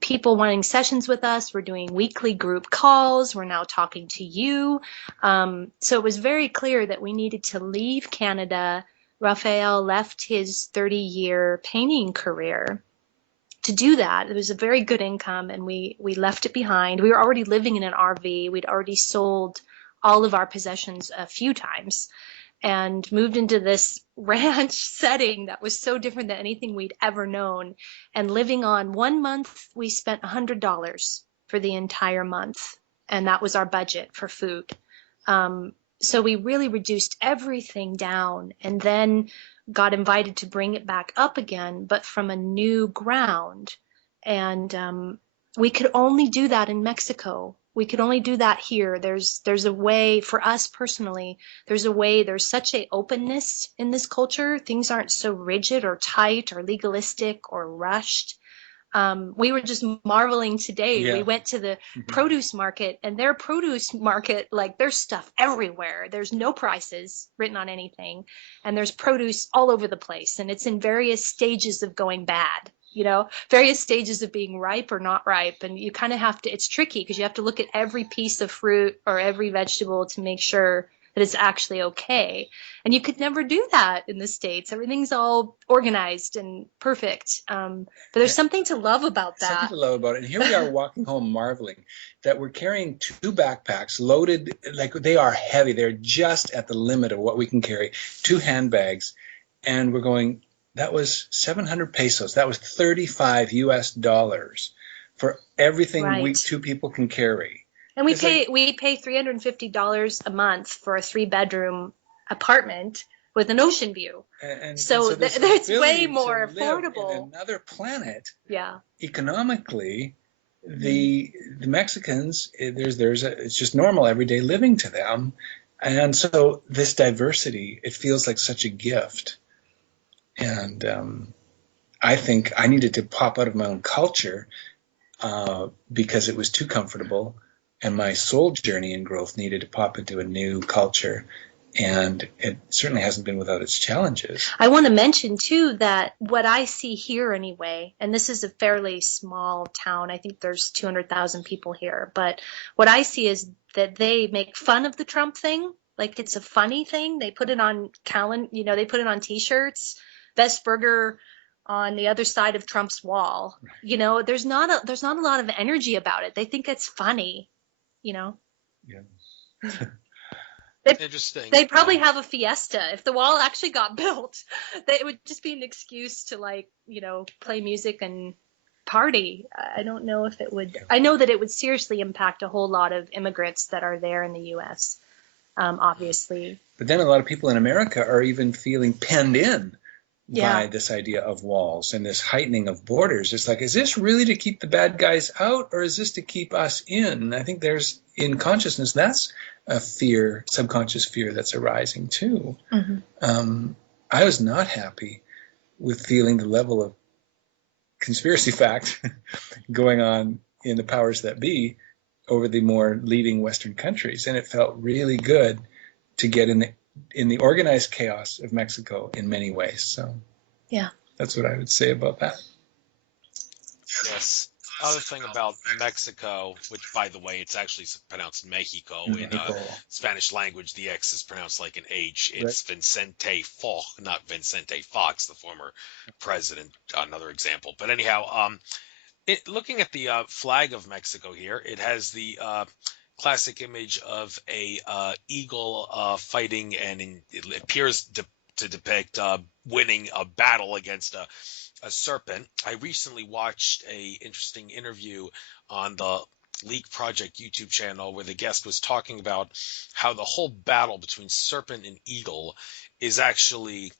people wanting sessions with us. We're doing weekly group calls. We're now talking to you. So it was very clear that we needed to leave Canada. Raphael left his 30-year painting career to do that. It was a very good income, and we left it behind. We were already living in an RV. We'd already sold all of our possessions a few times and moved into this ranch setting that was so different than anything we'd ever known. And living on 1 month, we spent $100 for the entire month, and that was our budget for food. So we really reduced everything down, and then got invited to bring it back up again, but from a new ground. And we could only do that in Mexico. We could only do that here. There's a way for us personally. There's such a openness in this culture. Things aren't so rigid or tight or legalistic or rushed. We were just marveling today. Yeah. We went to the produce market, and their produce market, like, there's stuff everywhere. There's no prices written on anything, and there's produce all over the place, and it's in various stages of going bad, various stages of being ripe or not ripe. And you kind of have to, it's tricky because you have to look at every piece of fruit or every vegetable to make sure that it's actually okay. And you could never do that in the States. Everything's all organized and perfect. But there's something to love about that. Something to love about it. And here we are walking home marveling that we're carrying 2 backpacks loaded, like they are heavy. They're just at the limit of what we can carry, 2 handbags. And we're going, that was 700 pesos. That was $35 US for everything Right. 2 people can carry. And we pay $350 a month for a 3-bedroom apartment with an ocean view. And so this that's ability way to more live affordable. in another planet. Yeah. Economically, the Mexicans, it's just normal everyday living to them. And so this diversity, it feels like such a gift. And I think I needed to pop out of my own culture because it was too comfortable, and my soul journey and growth needed to pop into a new culture. And it certainly hasn't been without its challenges. I want to mention, too, that what I see here anyway, and this is a fairly small town. I think there's 200,000 people here. But what I see is that they make fun of the Trump thing. Like, it's a funny thing. They put it on they put it on T-shirts. Best burger on the other side of Trump's wall. There's not a lot of energy about it. They think it's funny, Yeah. Interesting. They'd probably have a fiesta if the wall actually got built. It would just be an excuse to play music and party. I don't know if it would. I know that it would seriously impact a whole lot of immigrants that are there in the U.S. Obviously. But then a lot of people in America are even feeling penned in Yeah. by this idea of walls and this heightening of borders. It's like, is this really to keep the bad guys out, or is this to keep us in? I think there's, in consciousness, that's a fear, subconscious fear that's arising too. Mm-hmm. I was not happy with feeling the level of conspiracy fact going on in the powers that be over the more leading Western countries. And it felt really good to get in the organized chaos of Mexico in many ways. So yeah, that's what I would say about that. Yes. Other thing about Mexico, which, by the way, it's actually pronounced Mexico. In Spanish language, the X is pronounced like an H. It's right. Vicente Fox, not Vicente Fox, the former president. Another example. But anyhow, looking at the flag of Mexico here, it has the classic image of a eagle fighting, and it appears to depict winning a battle against a serpent. I recently watched a interesting interview on the Leak Project YouTube channel where the guest was talking about how the whole battle between serpent and eagle is actually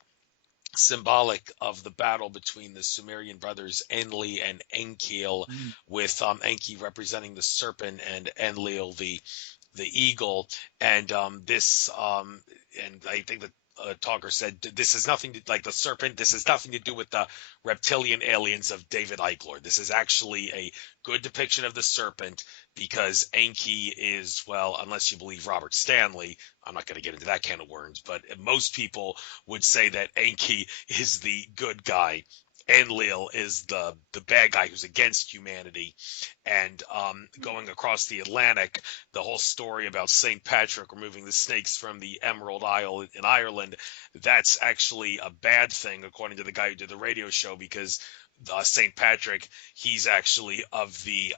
symbolic of the battle between the Sumerian brothers Enlil and Enlil, with Enki representing the serpent and Enlil the eagle. And this and I think that talker said, this is nothing to, like the serpent, this has nothing to do with the reptilian aliens of David Eichler. This is actually a good depiction of the serpent, because Enki is, well, unless you believe Robert Stanley, I'm not going to get into that can of worms, but most people would say that Enki is the good guy. Enlil is the bad guy who's against humanity. And going across the Atlantic, the whole story about St. Patrick removing the snakes from the Emerald Isle in Ireland, that's actually a bad thing, according to the guy who did the radio show, because St. Patrick, he's actually of the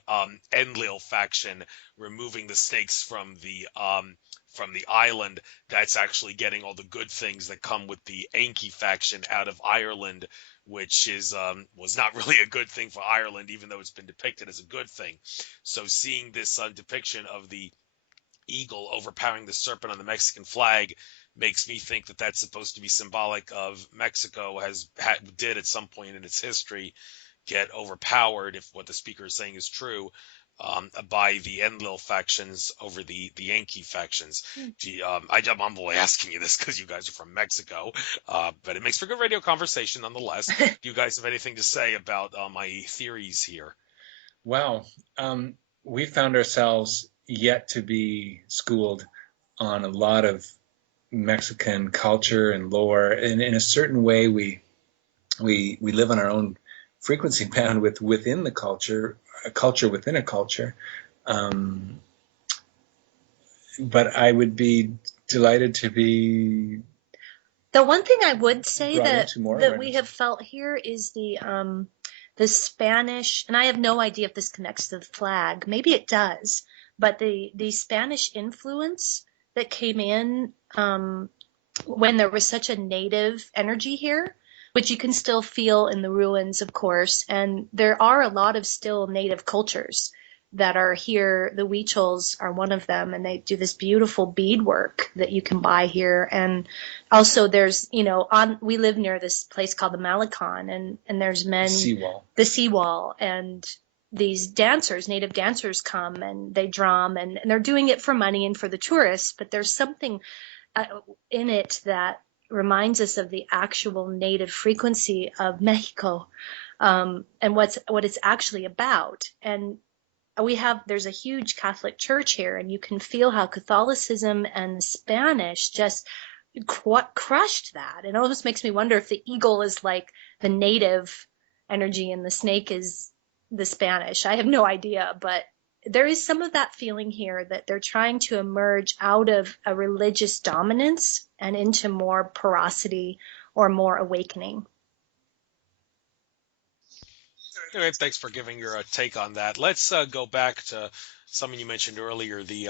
Enlil faction, removing the snakes from the island. That's actually getting all the good things that come with the Enki faction out of Ireland, which is was not really a good thing for Ireland, even though it's been depicted as a good thing. So seeing this depiction of the eagle overpowering the serpent on the Mexican flag makes me think that that's supposed to be symbolic of Mexico did at some point in its history get overpowered, if what the speaker is saying is true, by the Enlil factions over the Yankee factions. I'm only asking you this because you guys are from Mexico, but it makes for good radio conversation nonetheless. Do you guys have anything to say about my theories here? Wow. We found ourselves yet to be schooled on a lot of Mexican culture and lore, and in a certain way, we live on our own frequency bandwidth within the culture, a culture within a culture. But I would be delighted to be. The one thing I would say that awareness. we have felt here is the Spanish, and I have no idea if this connects to the flag. Maybe it does, but the Spanish influence that came in when there was such a native energy here, which you can still feel in the ruins, of course. And there are a lot of still native cultures that are here. The Huichols are one of them, and they do this beautiful beadwork that you can buy here. And also there's, we live near this place called the Malecon, and there's men, the seawall, and these dancers, native dancers come and they drum, and they're doing it for money and for the tourists, but there's something in it that reminds us of the actual native frequency of Mexico, and what it's actually about. And there's a huge Catholic church here, and you can feel how Catholicism and the Spanish just crushed that. It almost makes me wonder if the eagle is like the native energy and the snake is the Spanish. I have no idea, but there is some of that feeling here that they're trying to emerge out of a religious dominance and into more porosity or more awakening. Anyway, thanks for giving your take on that. Let's go back to something you mentioned earlier, the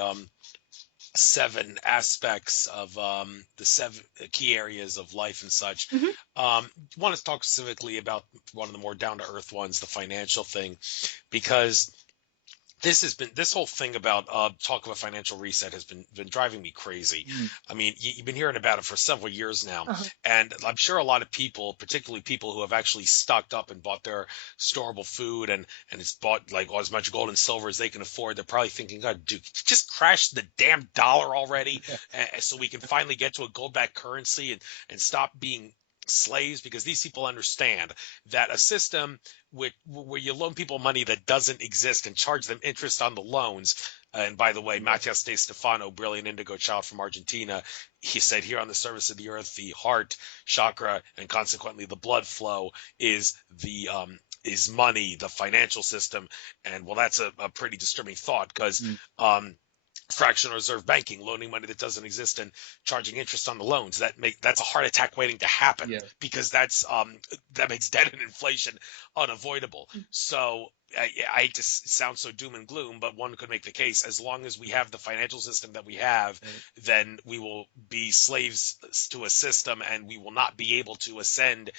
7 aspects of the 7 key areas of life and such. Mm-hmm. Want to talk specifically about one of the more down-to-earth ones, the financial thing, because this whole thing about talk of a financial reset has been driving me crazy. I mean, you've been hearing about it for several years now, and I'm sure a lot of people, particularly people who have actually stocked up and bought their storable food and it's bought like as much gold and silver as they can afford, they're probably thinking, God, dude, just crash the damn dollar already, so we can finally get to a gold-backed currency and stop being slaves, because these people understand that a system where you loan people money that doesn't exist and charge them interest on the loans. And by the way, Matias De Stefano, brilliant indigo child from Argentina, he said, here on the surface of the earth, the heart chakra and consequently the blood flow is is money, the financial system. And well, that's a pretty disturbing thought, because fractional reserve banking, loaning money that doesn't exist and charging interest on the loans, that's a heart attack waiting to happen, because that makes debt and inflation unavoidable. So I just sound so doom and gloom, but one could make the case, as long as we have the financial system that we have, then we will be slaves to a system, and we will not be able to ascend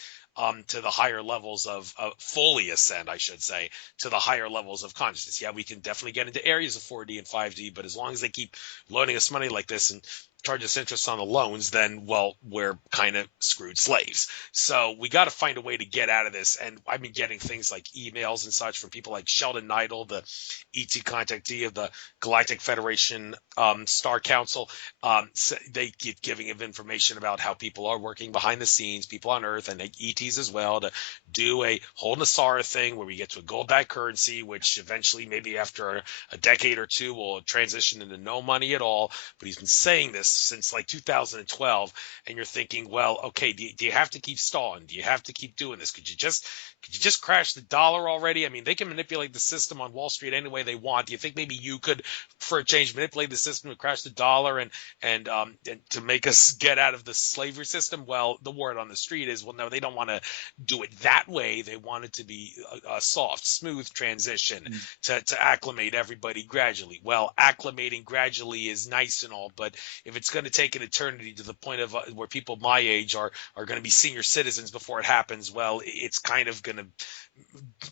to the higher levels of fully ascend, I should say, to the higher levels of consciousness. Yeah, we can definitely get into areas of 4D and 5D, but as long as they keep loaning us money like this and charge us interest on the loans, then, well, we're kind of screwed slaves. So we got to find a way to get out of this. And I've been getting things like emails and such from people like Sheldon Neidel, the ET contactee of the Galactic Federation Star Council. So they keep giving him information about how people are working behind the scenes, people on Earth and ETs as well, to do a whole Nasara thing where we get to a gold-backed currency, which eventually, maybe after a decade or two, will transition into no money at all. But he's been saying this since like 2012, and you're thinking, well, okay, do you have to keep stalling? Do you have to keep doing this? Could you just crash the dollar already? I mean, they can manipulate the system on Wall Street any way they want. Do you think maybe you could, for a change, manipulate the system to crash the dollar and to make us get out of the slavery system? Well, the word on the street is, well, no, they don't want to do it that way. They want it to be a soft, smooth transition to acclimate everybody gradually. Well, acclimating gradually is nice and all, but if it's going to take an eternity to the point of where people my age are going to be senior citizens before it happens, well, it's kind of going to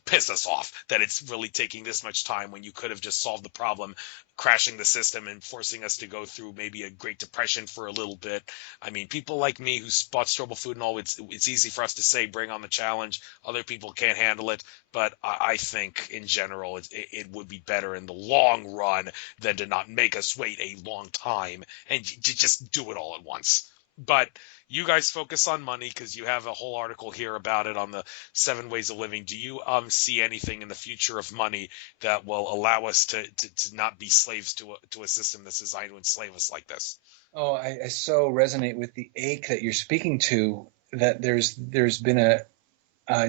piss us off that it's really taking this much time when you could have just solved the problem, crashing the system and forcing us to go through maybe a Great Depression for a little bit. I mean, people like me who bought storable food and all, it's easy for us to say, bring on the challenge. Other people can't handle it. But I think in general, it would be better in the long run than to not make us wait a long time and to just do it all at once. But you guys focus on money because you have a whole article here about it on the 7 ways of living. Do you see anything in the future of money that will allow us to not be slaves to a system that's designed to enslave us like this? Oh, I so resonate with the ache that you're speaking to, that there's been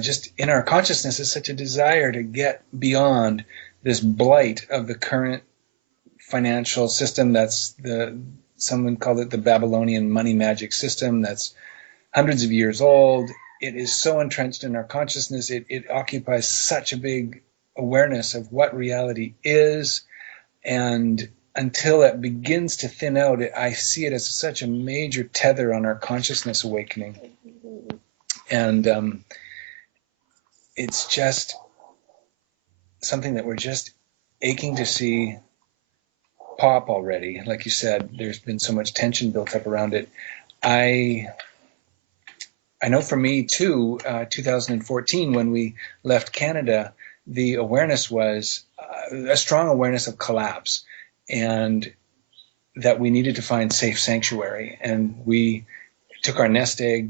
just in our consciousness is such a desire to get beyond this blight of the current financial system. Someone called it the Babylonian money magic system, that's hundreds of years old. It is so entrenched in our consciousness. It occupies such a big awareness of what reality is. And until it begins to thin out, I see it as such a major tether on our consciousness awakening. And it's just something that we're just aching to see pop already. Like you said, there's been so much tension built up around it. I know for me too, 2014, when we left Canada, the awareness was a strong awareness of collapse, and that we needed to find safe sanctuary. And we took our nest egg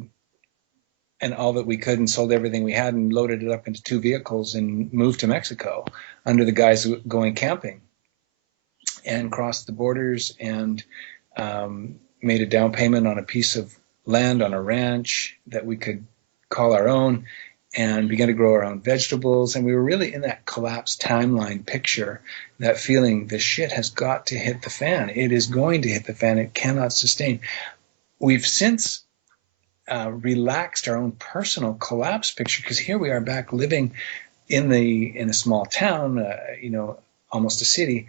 and all that we could and sold everything we had and loaded it up into 2 vehicles and moved to Mexico under the guise of going camping, and crossed the borders and made a down payment on a piece of land on a ranch that we could call our own, and began to grow our own vegetables. And we were really in that collapsed timeline picture, that feeling the shit has got to hit the fan. It is going to hit the fan. It cannot sustain. We've since relaxed our own personal collapse picture, because here we are back living in a small town, almost a city,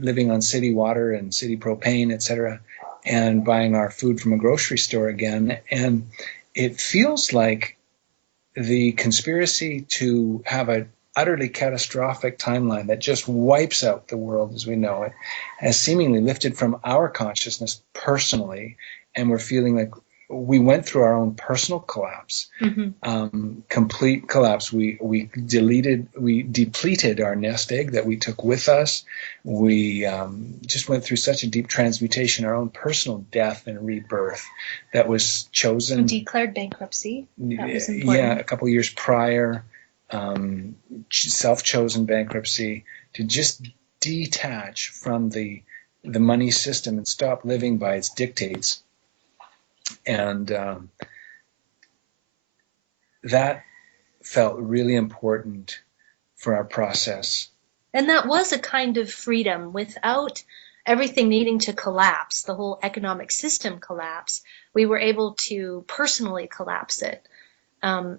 living on city water and city propane, etc., and buying our food from a grocery store again. And it feels like the conspiracy to have an utterly catastrophic timeline that just wipes out the world as we know it has seemingly lifted from our consciousness personally, and we're feeling like we went through our own personal collapse, complete collapse. We depleted our nest egg that we took with us. We just went through such a deep transmutation, our own personal death and rebirth that was chosen. We declared bankruptcy. That was important. Yeah, a couple of years prior, self-chosen bankruptcy, to just detach from the money system and stop living by its dictates. And that felt really important for our process. And that was a kind of freedom without everything needing to collapse, the whole economic system collapse. We were able to personally collapse it.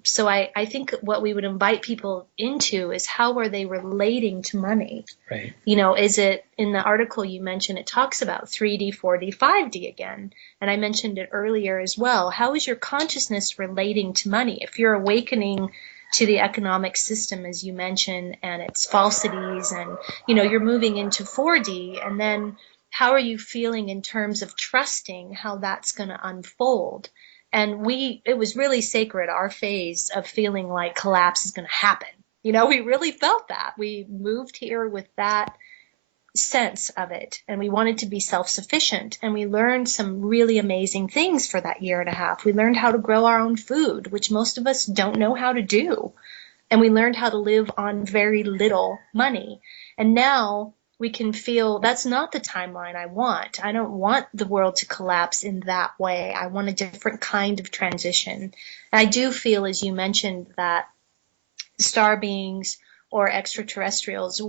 So I think what we would invite people into is, how are they relating to money? Right. Is it, in the article you mentioned, it talks about 3D, 4D, 5D again. And I mentioned it earlier as well. How is your consciousness relating to money? If you're awakening to the economic system, as you mentioned, and its falsities, and, you're moving into 4D, and then how are you feeling in terms of trusting how that's going to unfold? And it was really sacred, our phase of feeling like collapse is going to happen. We really felt that. We moved here with that sense of it, and we wanted to be self-sufficient. And we learned some really amazing things for that year and a half. We learned how to grow our own food, which most of us don't know how to do. And we learned how to live on very little money. And now we can feel that's not the timeline I want. I don't want the world to collapse in that way. I want a different kind of transition. And I do feel, as you mentioned, that star beings or extraterrestrials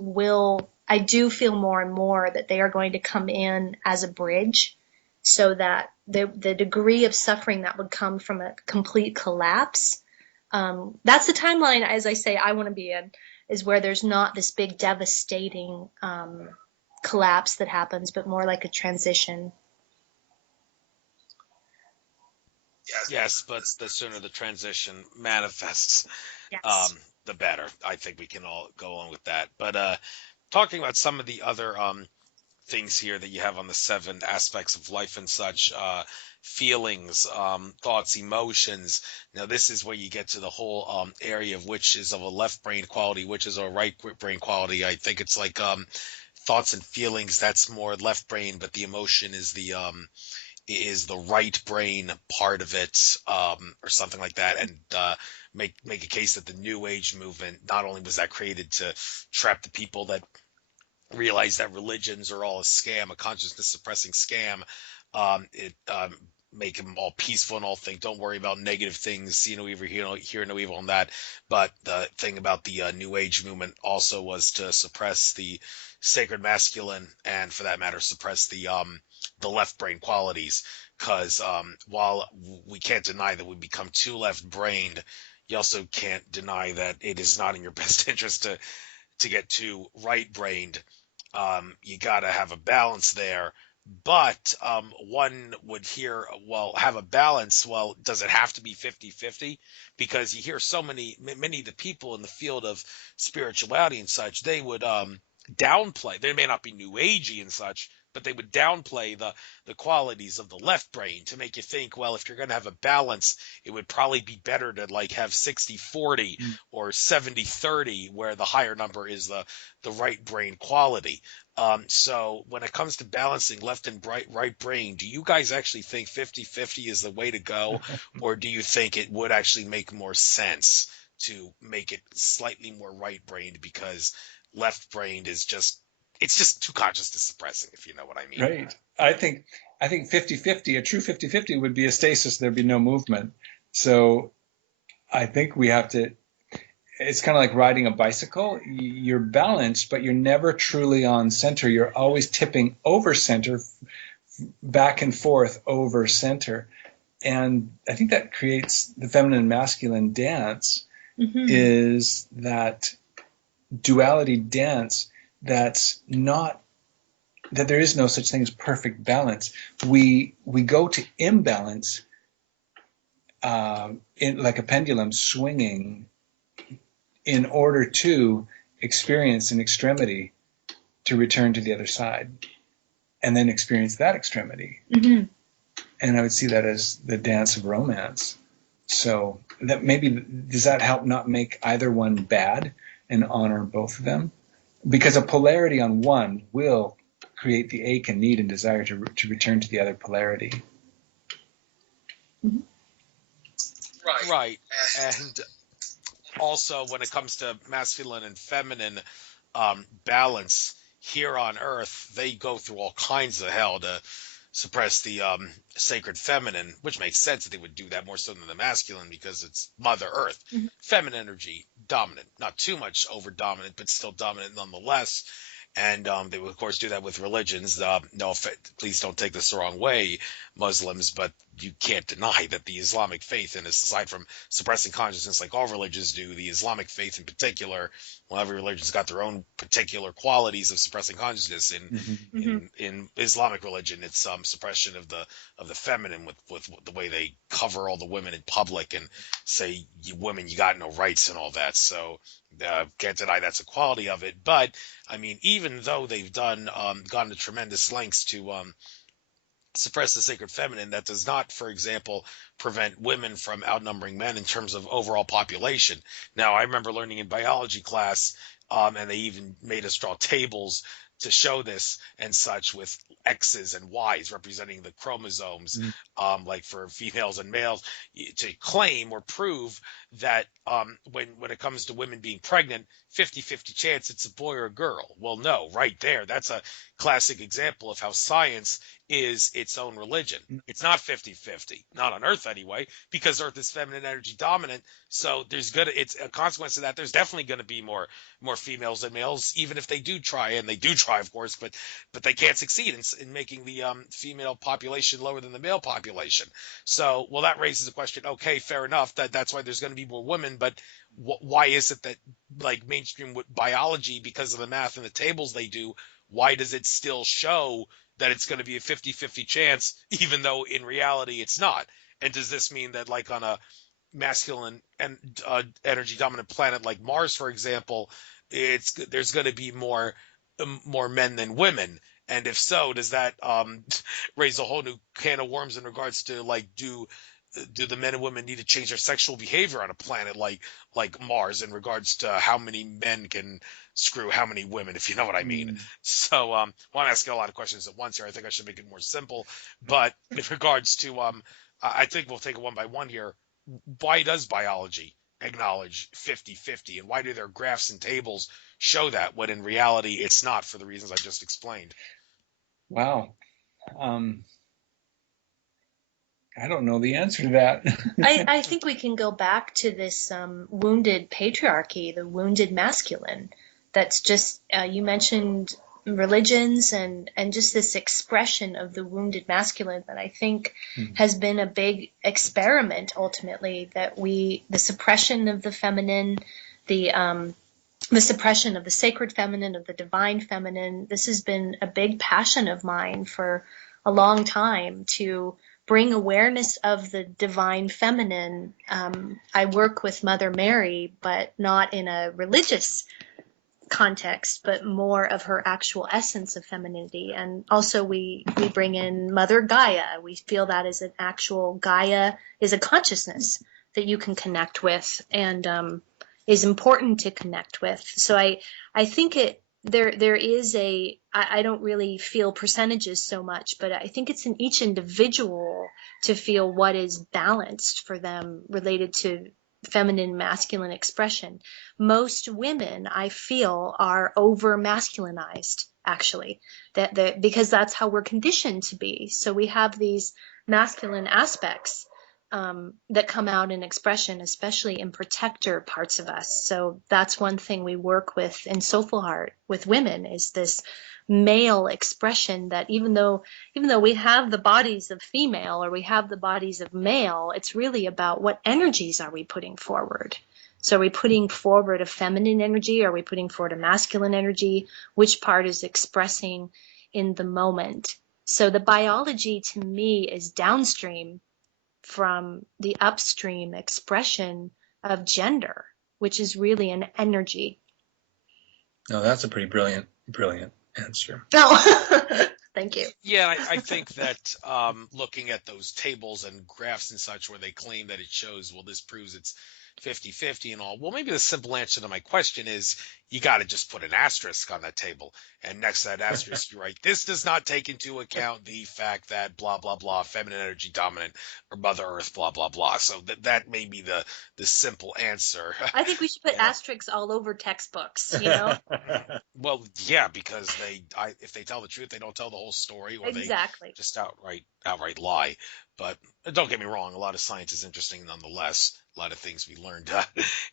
I do feel more and more that they are going to come in as a bridge, so that the degree of suffering that would come from a complete collapse, that's the timeline, as I say, I want to be in, is where there's not this big devastating collapse that happens, but more like a transition. Yes, but the sooner the transition manifests, Yes. the better. I think we can all go along with that. But talking about some of the other things here that you have on the 7 aspects of life and such, feelings, thoughts, emotions. Now, this is where you get to the whole area of which is of a left brain quality, which is a right brain quality. I think it's like thoughts and feelings, that's more left brain, but the emotion is the right brain part of it, or something like that. And make a case that the New Age movement, not only was that created to trap the people that realize that religions are all a scam, a consciousness suppressing scam, it make them all peaceful and all think, don't worry about negative things, see no evil, hear no evil on that. But the thing about the New Age movement also was to suppress the sacred masculine, and for that matter, suppress the left brain qualities. Because while we can't deny that we become too left brained, you also can't deny that it is not in your best interest to get too right brained. You got to have a balance there. But one would hear, well, have a balance. Well, does it have to be 50-50? Because you hear so many of the people in the field of spirituality and such, they would downplay. They may not be new agey and such, but they would downplay the qualities of the left brain to make you think, well, if you're going to have a balance, it would probably be better to like have 60-40 or 70-30, where the higher number is the right brain quality. So when it comes to balancing left and right brain, do you guys actually think 50-50 is the way to go? Or do you think it would actually make more sense to make it slightly more right brained, because left brained is it's just too consciousness suppressing, if you know what I mean? Right. I think 50-50, a true 50-50 would be a stasis. There'd be no movement. So I think we have to, it's kind of like riding a bicycle. You're balanced, but you're never truly on center. You're always tipping over center, back and forth over center. And I think that creates the feminine and masculine dance, is that duality dance that's not, that there is no such thing as perfect balance. We go to imbalance in like a pendulum swinging in order to experience an extremity, to return to the other side and then experience that extremity. And I would see that as the dance of romance. So that maybe, does that help not make either one bad and honor both of them? Because a polarity on one will create the ache and need and desire to return to the other polarity. Right. And also, when it comes to masculine and feminine balance here on Earth, they go through all kinds of hell to suppress the sacred feminine, which makes sense that they would do that more so than the masculine, because it's Mother Earth. Feminine energy, dominant, not too much over dominant, but still dominant nonetheless. And they would, of course, do that with religions. Please don't take this the wrong way, Muslims, but you can't deny that the Islamic faith, and aside from suppressing consciousness like all religions do, the Islamic faith in particular, well, every religion's got their own particular qualities of suppressing consciousness. In Islamic religion, it's suppression of the feminine, with the way they cover all the women in public and say, you women, you got no rights and all that. So can't deny that's a quality of it. But I mean, even though they've gone to tremendous lengths to suppress the sacred feminine, that does not, for example, prevent women from outnumbering men in terms of overall population. Now, I remember learning in biology class, and they even made us draw tables to show this and such, with X's and Y's representing the chromosomes, like for females and males, to claim or prove that when it comes to women being pregnant, 50-50 chance it's a boy or a girl. Well, no, right there. That's a classic example of how science is its own religion. It's not 50-50, not on Earth anyway, because Earth is feminine energy dominant. So it's a consequence of that. There's definitely going to be more females than males, even if they do try, and they do try, of course, but they can't succeed in making the female population lower than the male population. So, well, that raises a question. Okay, fair enough. That's why there's going to be more women, but why is it that, like, mainstream biology, because of the math and the tables they do, why does it still show that it's going to be a 50-50 chance, even though in reality it's not? And does this mean that, like, on a masculine and energy dominant planet like Mars, for example, there's going to be more men than women. And if so, does that raise a whole new can of worms in regards to like do the men and women need to change their sexual behavior on a planet like Mars in regards to how many men can screw how many women, if you know what I mean? So well, I'm asking a lot of questions at once here. I think I should make it more simple. But in regards to I think we'll take it one by one here. Why does biology acknowledge 50-50, and why do their graphs and tables show that when in reality it's not, for the reasons I just explained? Wow. I don't know the answer to that. I think we can go back to this wounded patriarchy, the wounded masculine. That's just, you mentioned religions and just this expression of the wounded masculine that I think has been a big experiment ultimately, that the suppression of the feminine, the suppression of the sacred feminine, of the divine feminine. This has been a big passion of mine for a long time, to bring awareness of the divine feminine. I work with Mother Mary, but not in a religious context, but more of her actual essence of femininity. And also we bring in Mother Gaia. We feel that is an actual Gaia is a consciousness that you can connect with, and is important to connect with. So I think there is I don't really feel percentages so much, but I think it's in each individual to feel what is balanced for them related to feminine masculine expression. Most women, I feel, are over masculinized, actually, that because that's how we're conditioned to be. So we have these masculine aspects that come out in expression, especially in protector parts of us. So that's one thing we work with in Soulful Heart with women, is this male expression, that even though we have the bodies of female or we have the bodies of male, it's really about what energies are we putting forward. So are we putting forward a feminine energy? Are we putting forward a masculine energy? Which part is expressing in the moment? So the biology to me is downstream from the upstream expression of gender, which is really an energy. No, that's a pretty brilliant answer. Oh, thank you. Yeah, I think that looking at those tables and graphs and such where they claim that it shows, well, this proves it's 50-50 and all. Well, maybe the simple answer to my question is you got to just put an asterisk on that table. And next to that asterisk, you write, this does not take into account the fact that blah, blah, blah, feminine energy dominant or Mother Earth, blah, blah, blah. So that may be the simple answer. I think we should put asterisks all over textbooks, you know? Well, yeah, because if they tell the truth, they don't tell the whole story, or Exactly. they just outright lie. But don't get me wrong, a lot of science is interesting nonetheless. A lot of things we learned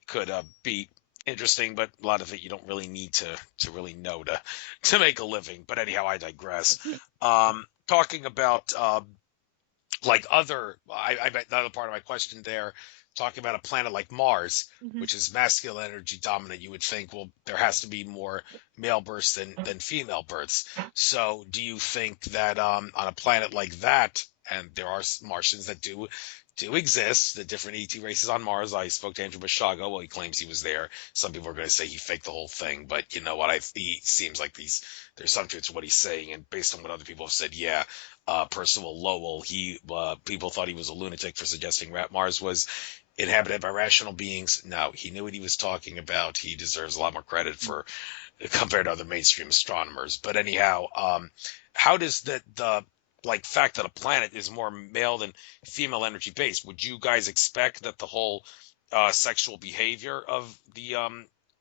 could be interesting, but a lot of it you don't really need to really know to make a living. But anyhow, I digress. Talking about like I bet the other part of my question there, talking about a planet like Mars, which is masculine energy dominant, you would think, well, there has to be more male births than female births. So do you think that on a planet like that, and there are Martians that do exist, the different ET races on Mars. I spoke to Andrew Bashago. Well, he claims he was there. Some people are going to say he faked the whole thing, but you know what? He seems like there's some truth to what he's saying, and based on what other people have said, yeah. Percival Lowell, people thought he was a lunatic for suggesting Mars was inhabited by rational beings. No, he knew what he was talking about. He deserves a lot more credit for compared to other mainstream astronomers. But anyhow, how does the fact that a planet is more male than female energy based, would you guys expect that the whole sexual behavior of the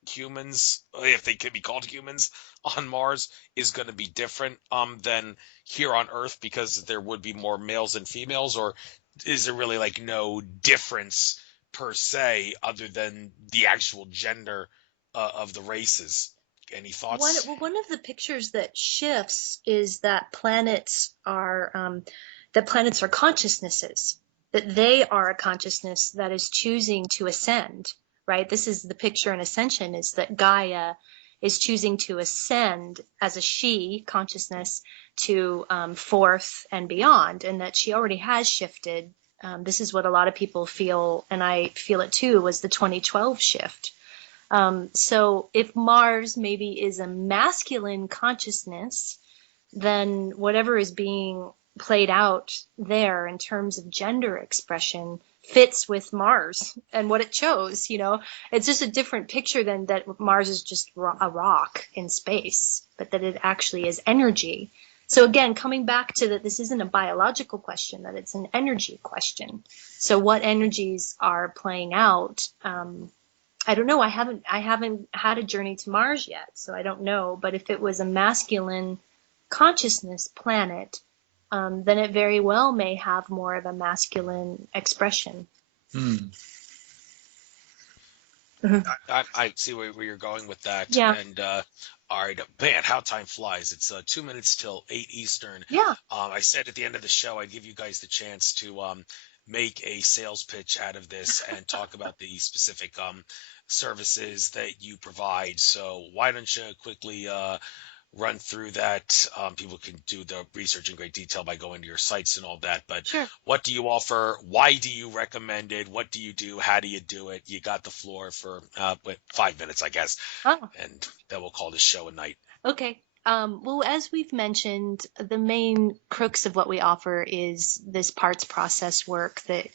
humans, if they could be called humans, on Mars is going to be different than here on Earth because there would be more males and females? Or is there really like no difference per se other than the actual gender of the races? Any thoughts? One of the pictures that shifts is that planets are consciousnesses, that they are a consciousness that is choosing to ascend, right? This is the picture in ascension, is that Gaia is choosing to ascend as a she consciousness to fourth and beyond, and that she already has shifted This is what a lot of people feel, and I feel it too, was the 2012 shift. So if Mars maybe is a masculine consciousness, then whatever is being played out there in terms of gender expression fits with Mars and what it chose. It's just a different picture than that Mars is just a rock in space, but that it actually is energy. So again, coming back to that, this isn't a biological question, that it's an energy question. So what energies are playing out? I don't know. I haven't had a journey to Mars yet, so I don't know. But if it was a masculine consciousness planet, then it very well may have more of a masculine expression. I see where you're going with that. Yeah. And all right, man, how time flies. It's 2 minutes till 8 Eastern. Yeah. I said at the end of the show, I'd give you guys the chance to make a sales pitch out of this and talk about the specific services that you provide. So why don't you quickly run through that? People can do the research in great detail by going to your sites and all that. But Sure. What do you offer? Why do you recommend it? What do you do? How do you do it? You got the floor for 5 minutes, I guess. Oh. And then we'll call this show a night. Okay. Well, as we've mentioned, the main crux of what we offer is this parts process work that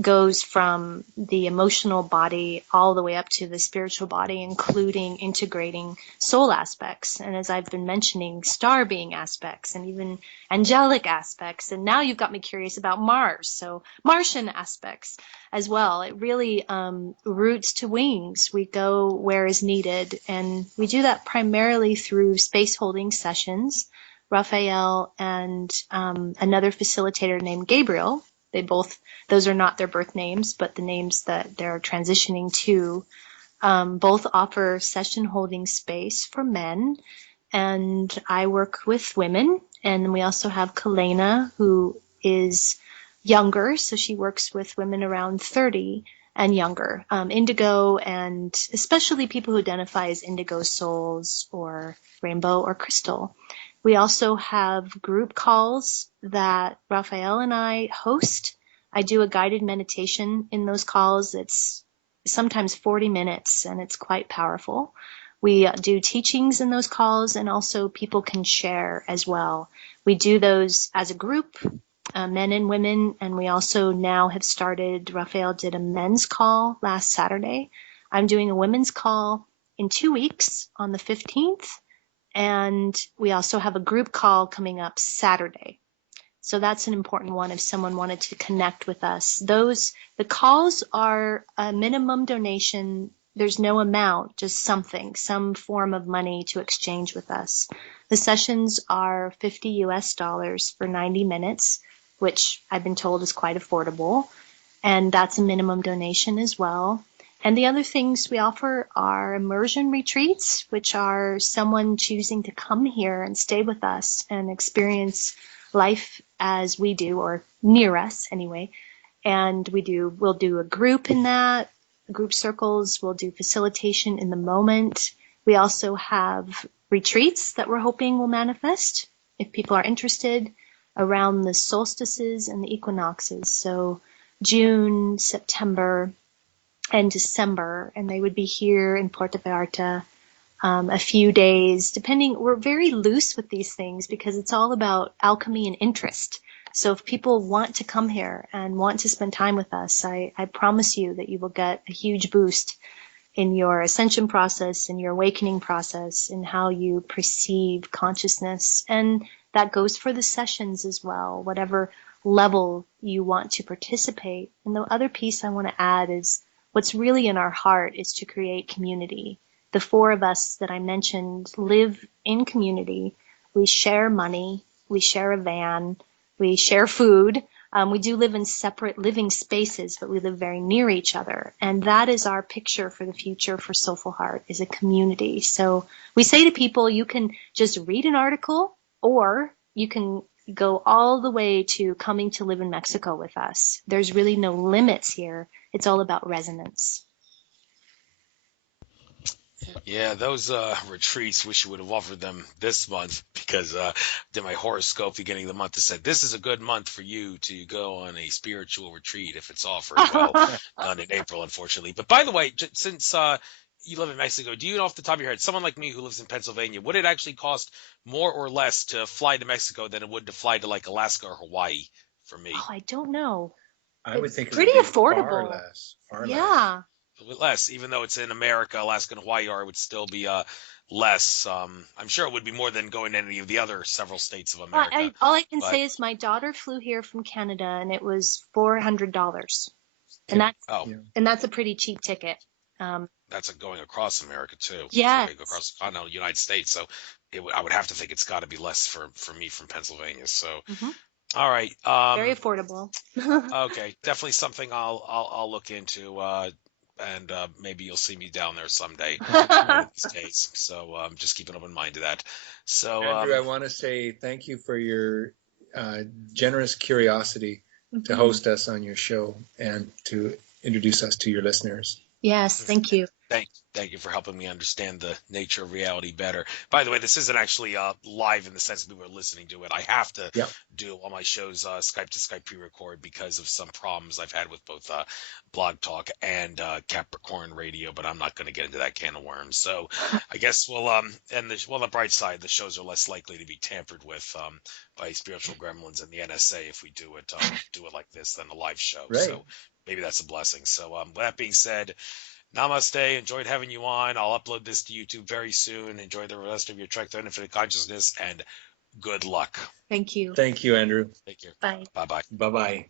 goes from the emotional body all the way up to the spiritual body, including integrating soul aspects. And as I've been mentioning, star being aspects and even angelic aspects. And now you've got me curious about Mars. So Martian aspects as well. It really roots to wings. We go where is needed. And we do that primarily through space holding sessions. Raphael and another facilitator named Gabriel, those are not their birth names, but the names that they're transitioning to, both offer session holding space for men. And I work with women. And we also have Kalena, who is younger. So she works with women around 30 and younger, indigo, and especially people who identify as indigo souls or rainbow or crystal. We also have group calls that Raphael and I host. I do a guided meditation in those calls. It's sometimes 40 minutes, and it's quite powerful. We do teachings in those calls, and also people can share as well. We do those as a group, men and women, and we also now have started, Raphael did a men's call last Saturday. I'm doing a women's call in 2 weeks on the 15th. And we also have a group call coming up Saturday. So that's an important one if someone wanted to connect with us. The calls are a minimum donation. There's no amount, just something, some form of money to exchange with us. The sessions are $50 US for 90 minutes, which I've been told is quite affordable. And that's a minimum donation as well. And the other things we offer are immersion retreats, which are someone choosing to come here and stay with us and experience life as we do, or near us anyway. And we'll do a group in that, group circles, we'll do facilitation in the moment. We also have retreats that we're hoping will manifest if people are interested around the solstices and the equinoxes. So June, September, and December, and they would be here in Puerto Vallarta a few days, depending. We're very loose with these things because it's all about alchemy and interest. So if people want to come here and want to spend time with us, I promise you that you will get a huge boost in your ascension process, in your awakening process, in how you perceive consciousness. And that goes for the sessions as well, whatever level you want to participate. And the other piece I want to add is what's really in our heart is to create community. The four of us that I mentioned live in community. We share money. We share a van. We share food. We do live in separate living spaces, but we live very near each other. And that is our picture for the future for Soulful Heart, is a community. So we say to people, you can just read an article, or you can go all the way to coming to live in Mexico with us. There's really no limits here. It's all about resonance. Yeah, those retreats, wish you would have offered them this month because did my horoscope beginning of the month that said this is a good month for you to go on a spiritual retreat if it's offered. Well, none in April, unfortunately. But by the way, since you live in Mexico, do you know off the top of your head, someone like me who lives in Pennsylvania, would it actually cost more or less to fly to Mexico than it would to fly to like Alaska or Hawaii for me? Oh, I don't know. I would It's think it pretty would be far affordable. less. Far less. Yeah. A bit less, even though it's in America, Alaska and Hawaii are, it would still be less. I'm sure it would be more than going to any of the other several states of America. All I can But say is my daughter flew here from Canada and it was $400. Okay. oh, Yeah. And that's a pretty cheap ticket. that's going across America too. Yeah. They go across the continental United States, so I would have to think it's got to be less for me from Pennsylvania. So, all right, Very affordable. okay, definitely something I'll look into. And maybe you'll see me down there someday one of these days. So just keep an open mind to that. So Andrew, I want to say thank you for your generous curiosity to host us on your show and to introduce us to your listeners. Yes, thank you. Thank you for helping me understand the nature of reality better. By the way, this isn't actually live in the sense that people are listening to it. I have to do all my shows Skype to Skype pre-record because of some problems I've had with both Blog Talk and Capricorn Radio, but I'm not going to get into that can of worms. So I guess we'll and the bright side, the shows are less likely to be tampered with by spiritual gremlins and the NSA if we do it like this than a live show. Right. So maybe that's a blessing. So with that being said, namaste. Enjoyed having you on. I'll upload this to YouTube very soon. Enjoy the rest of your trek to infinite consciousness and good luck. Thank you. Thank you, Andrew. Take care. Bye. Bye-bye. Bye-bye.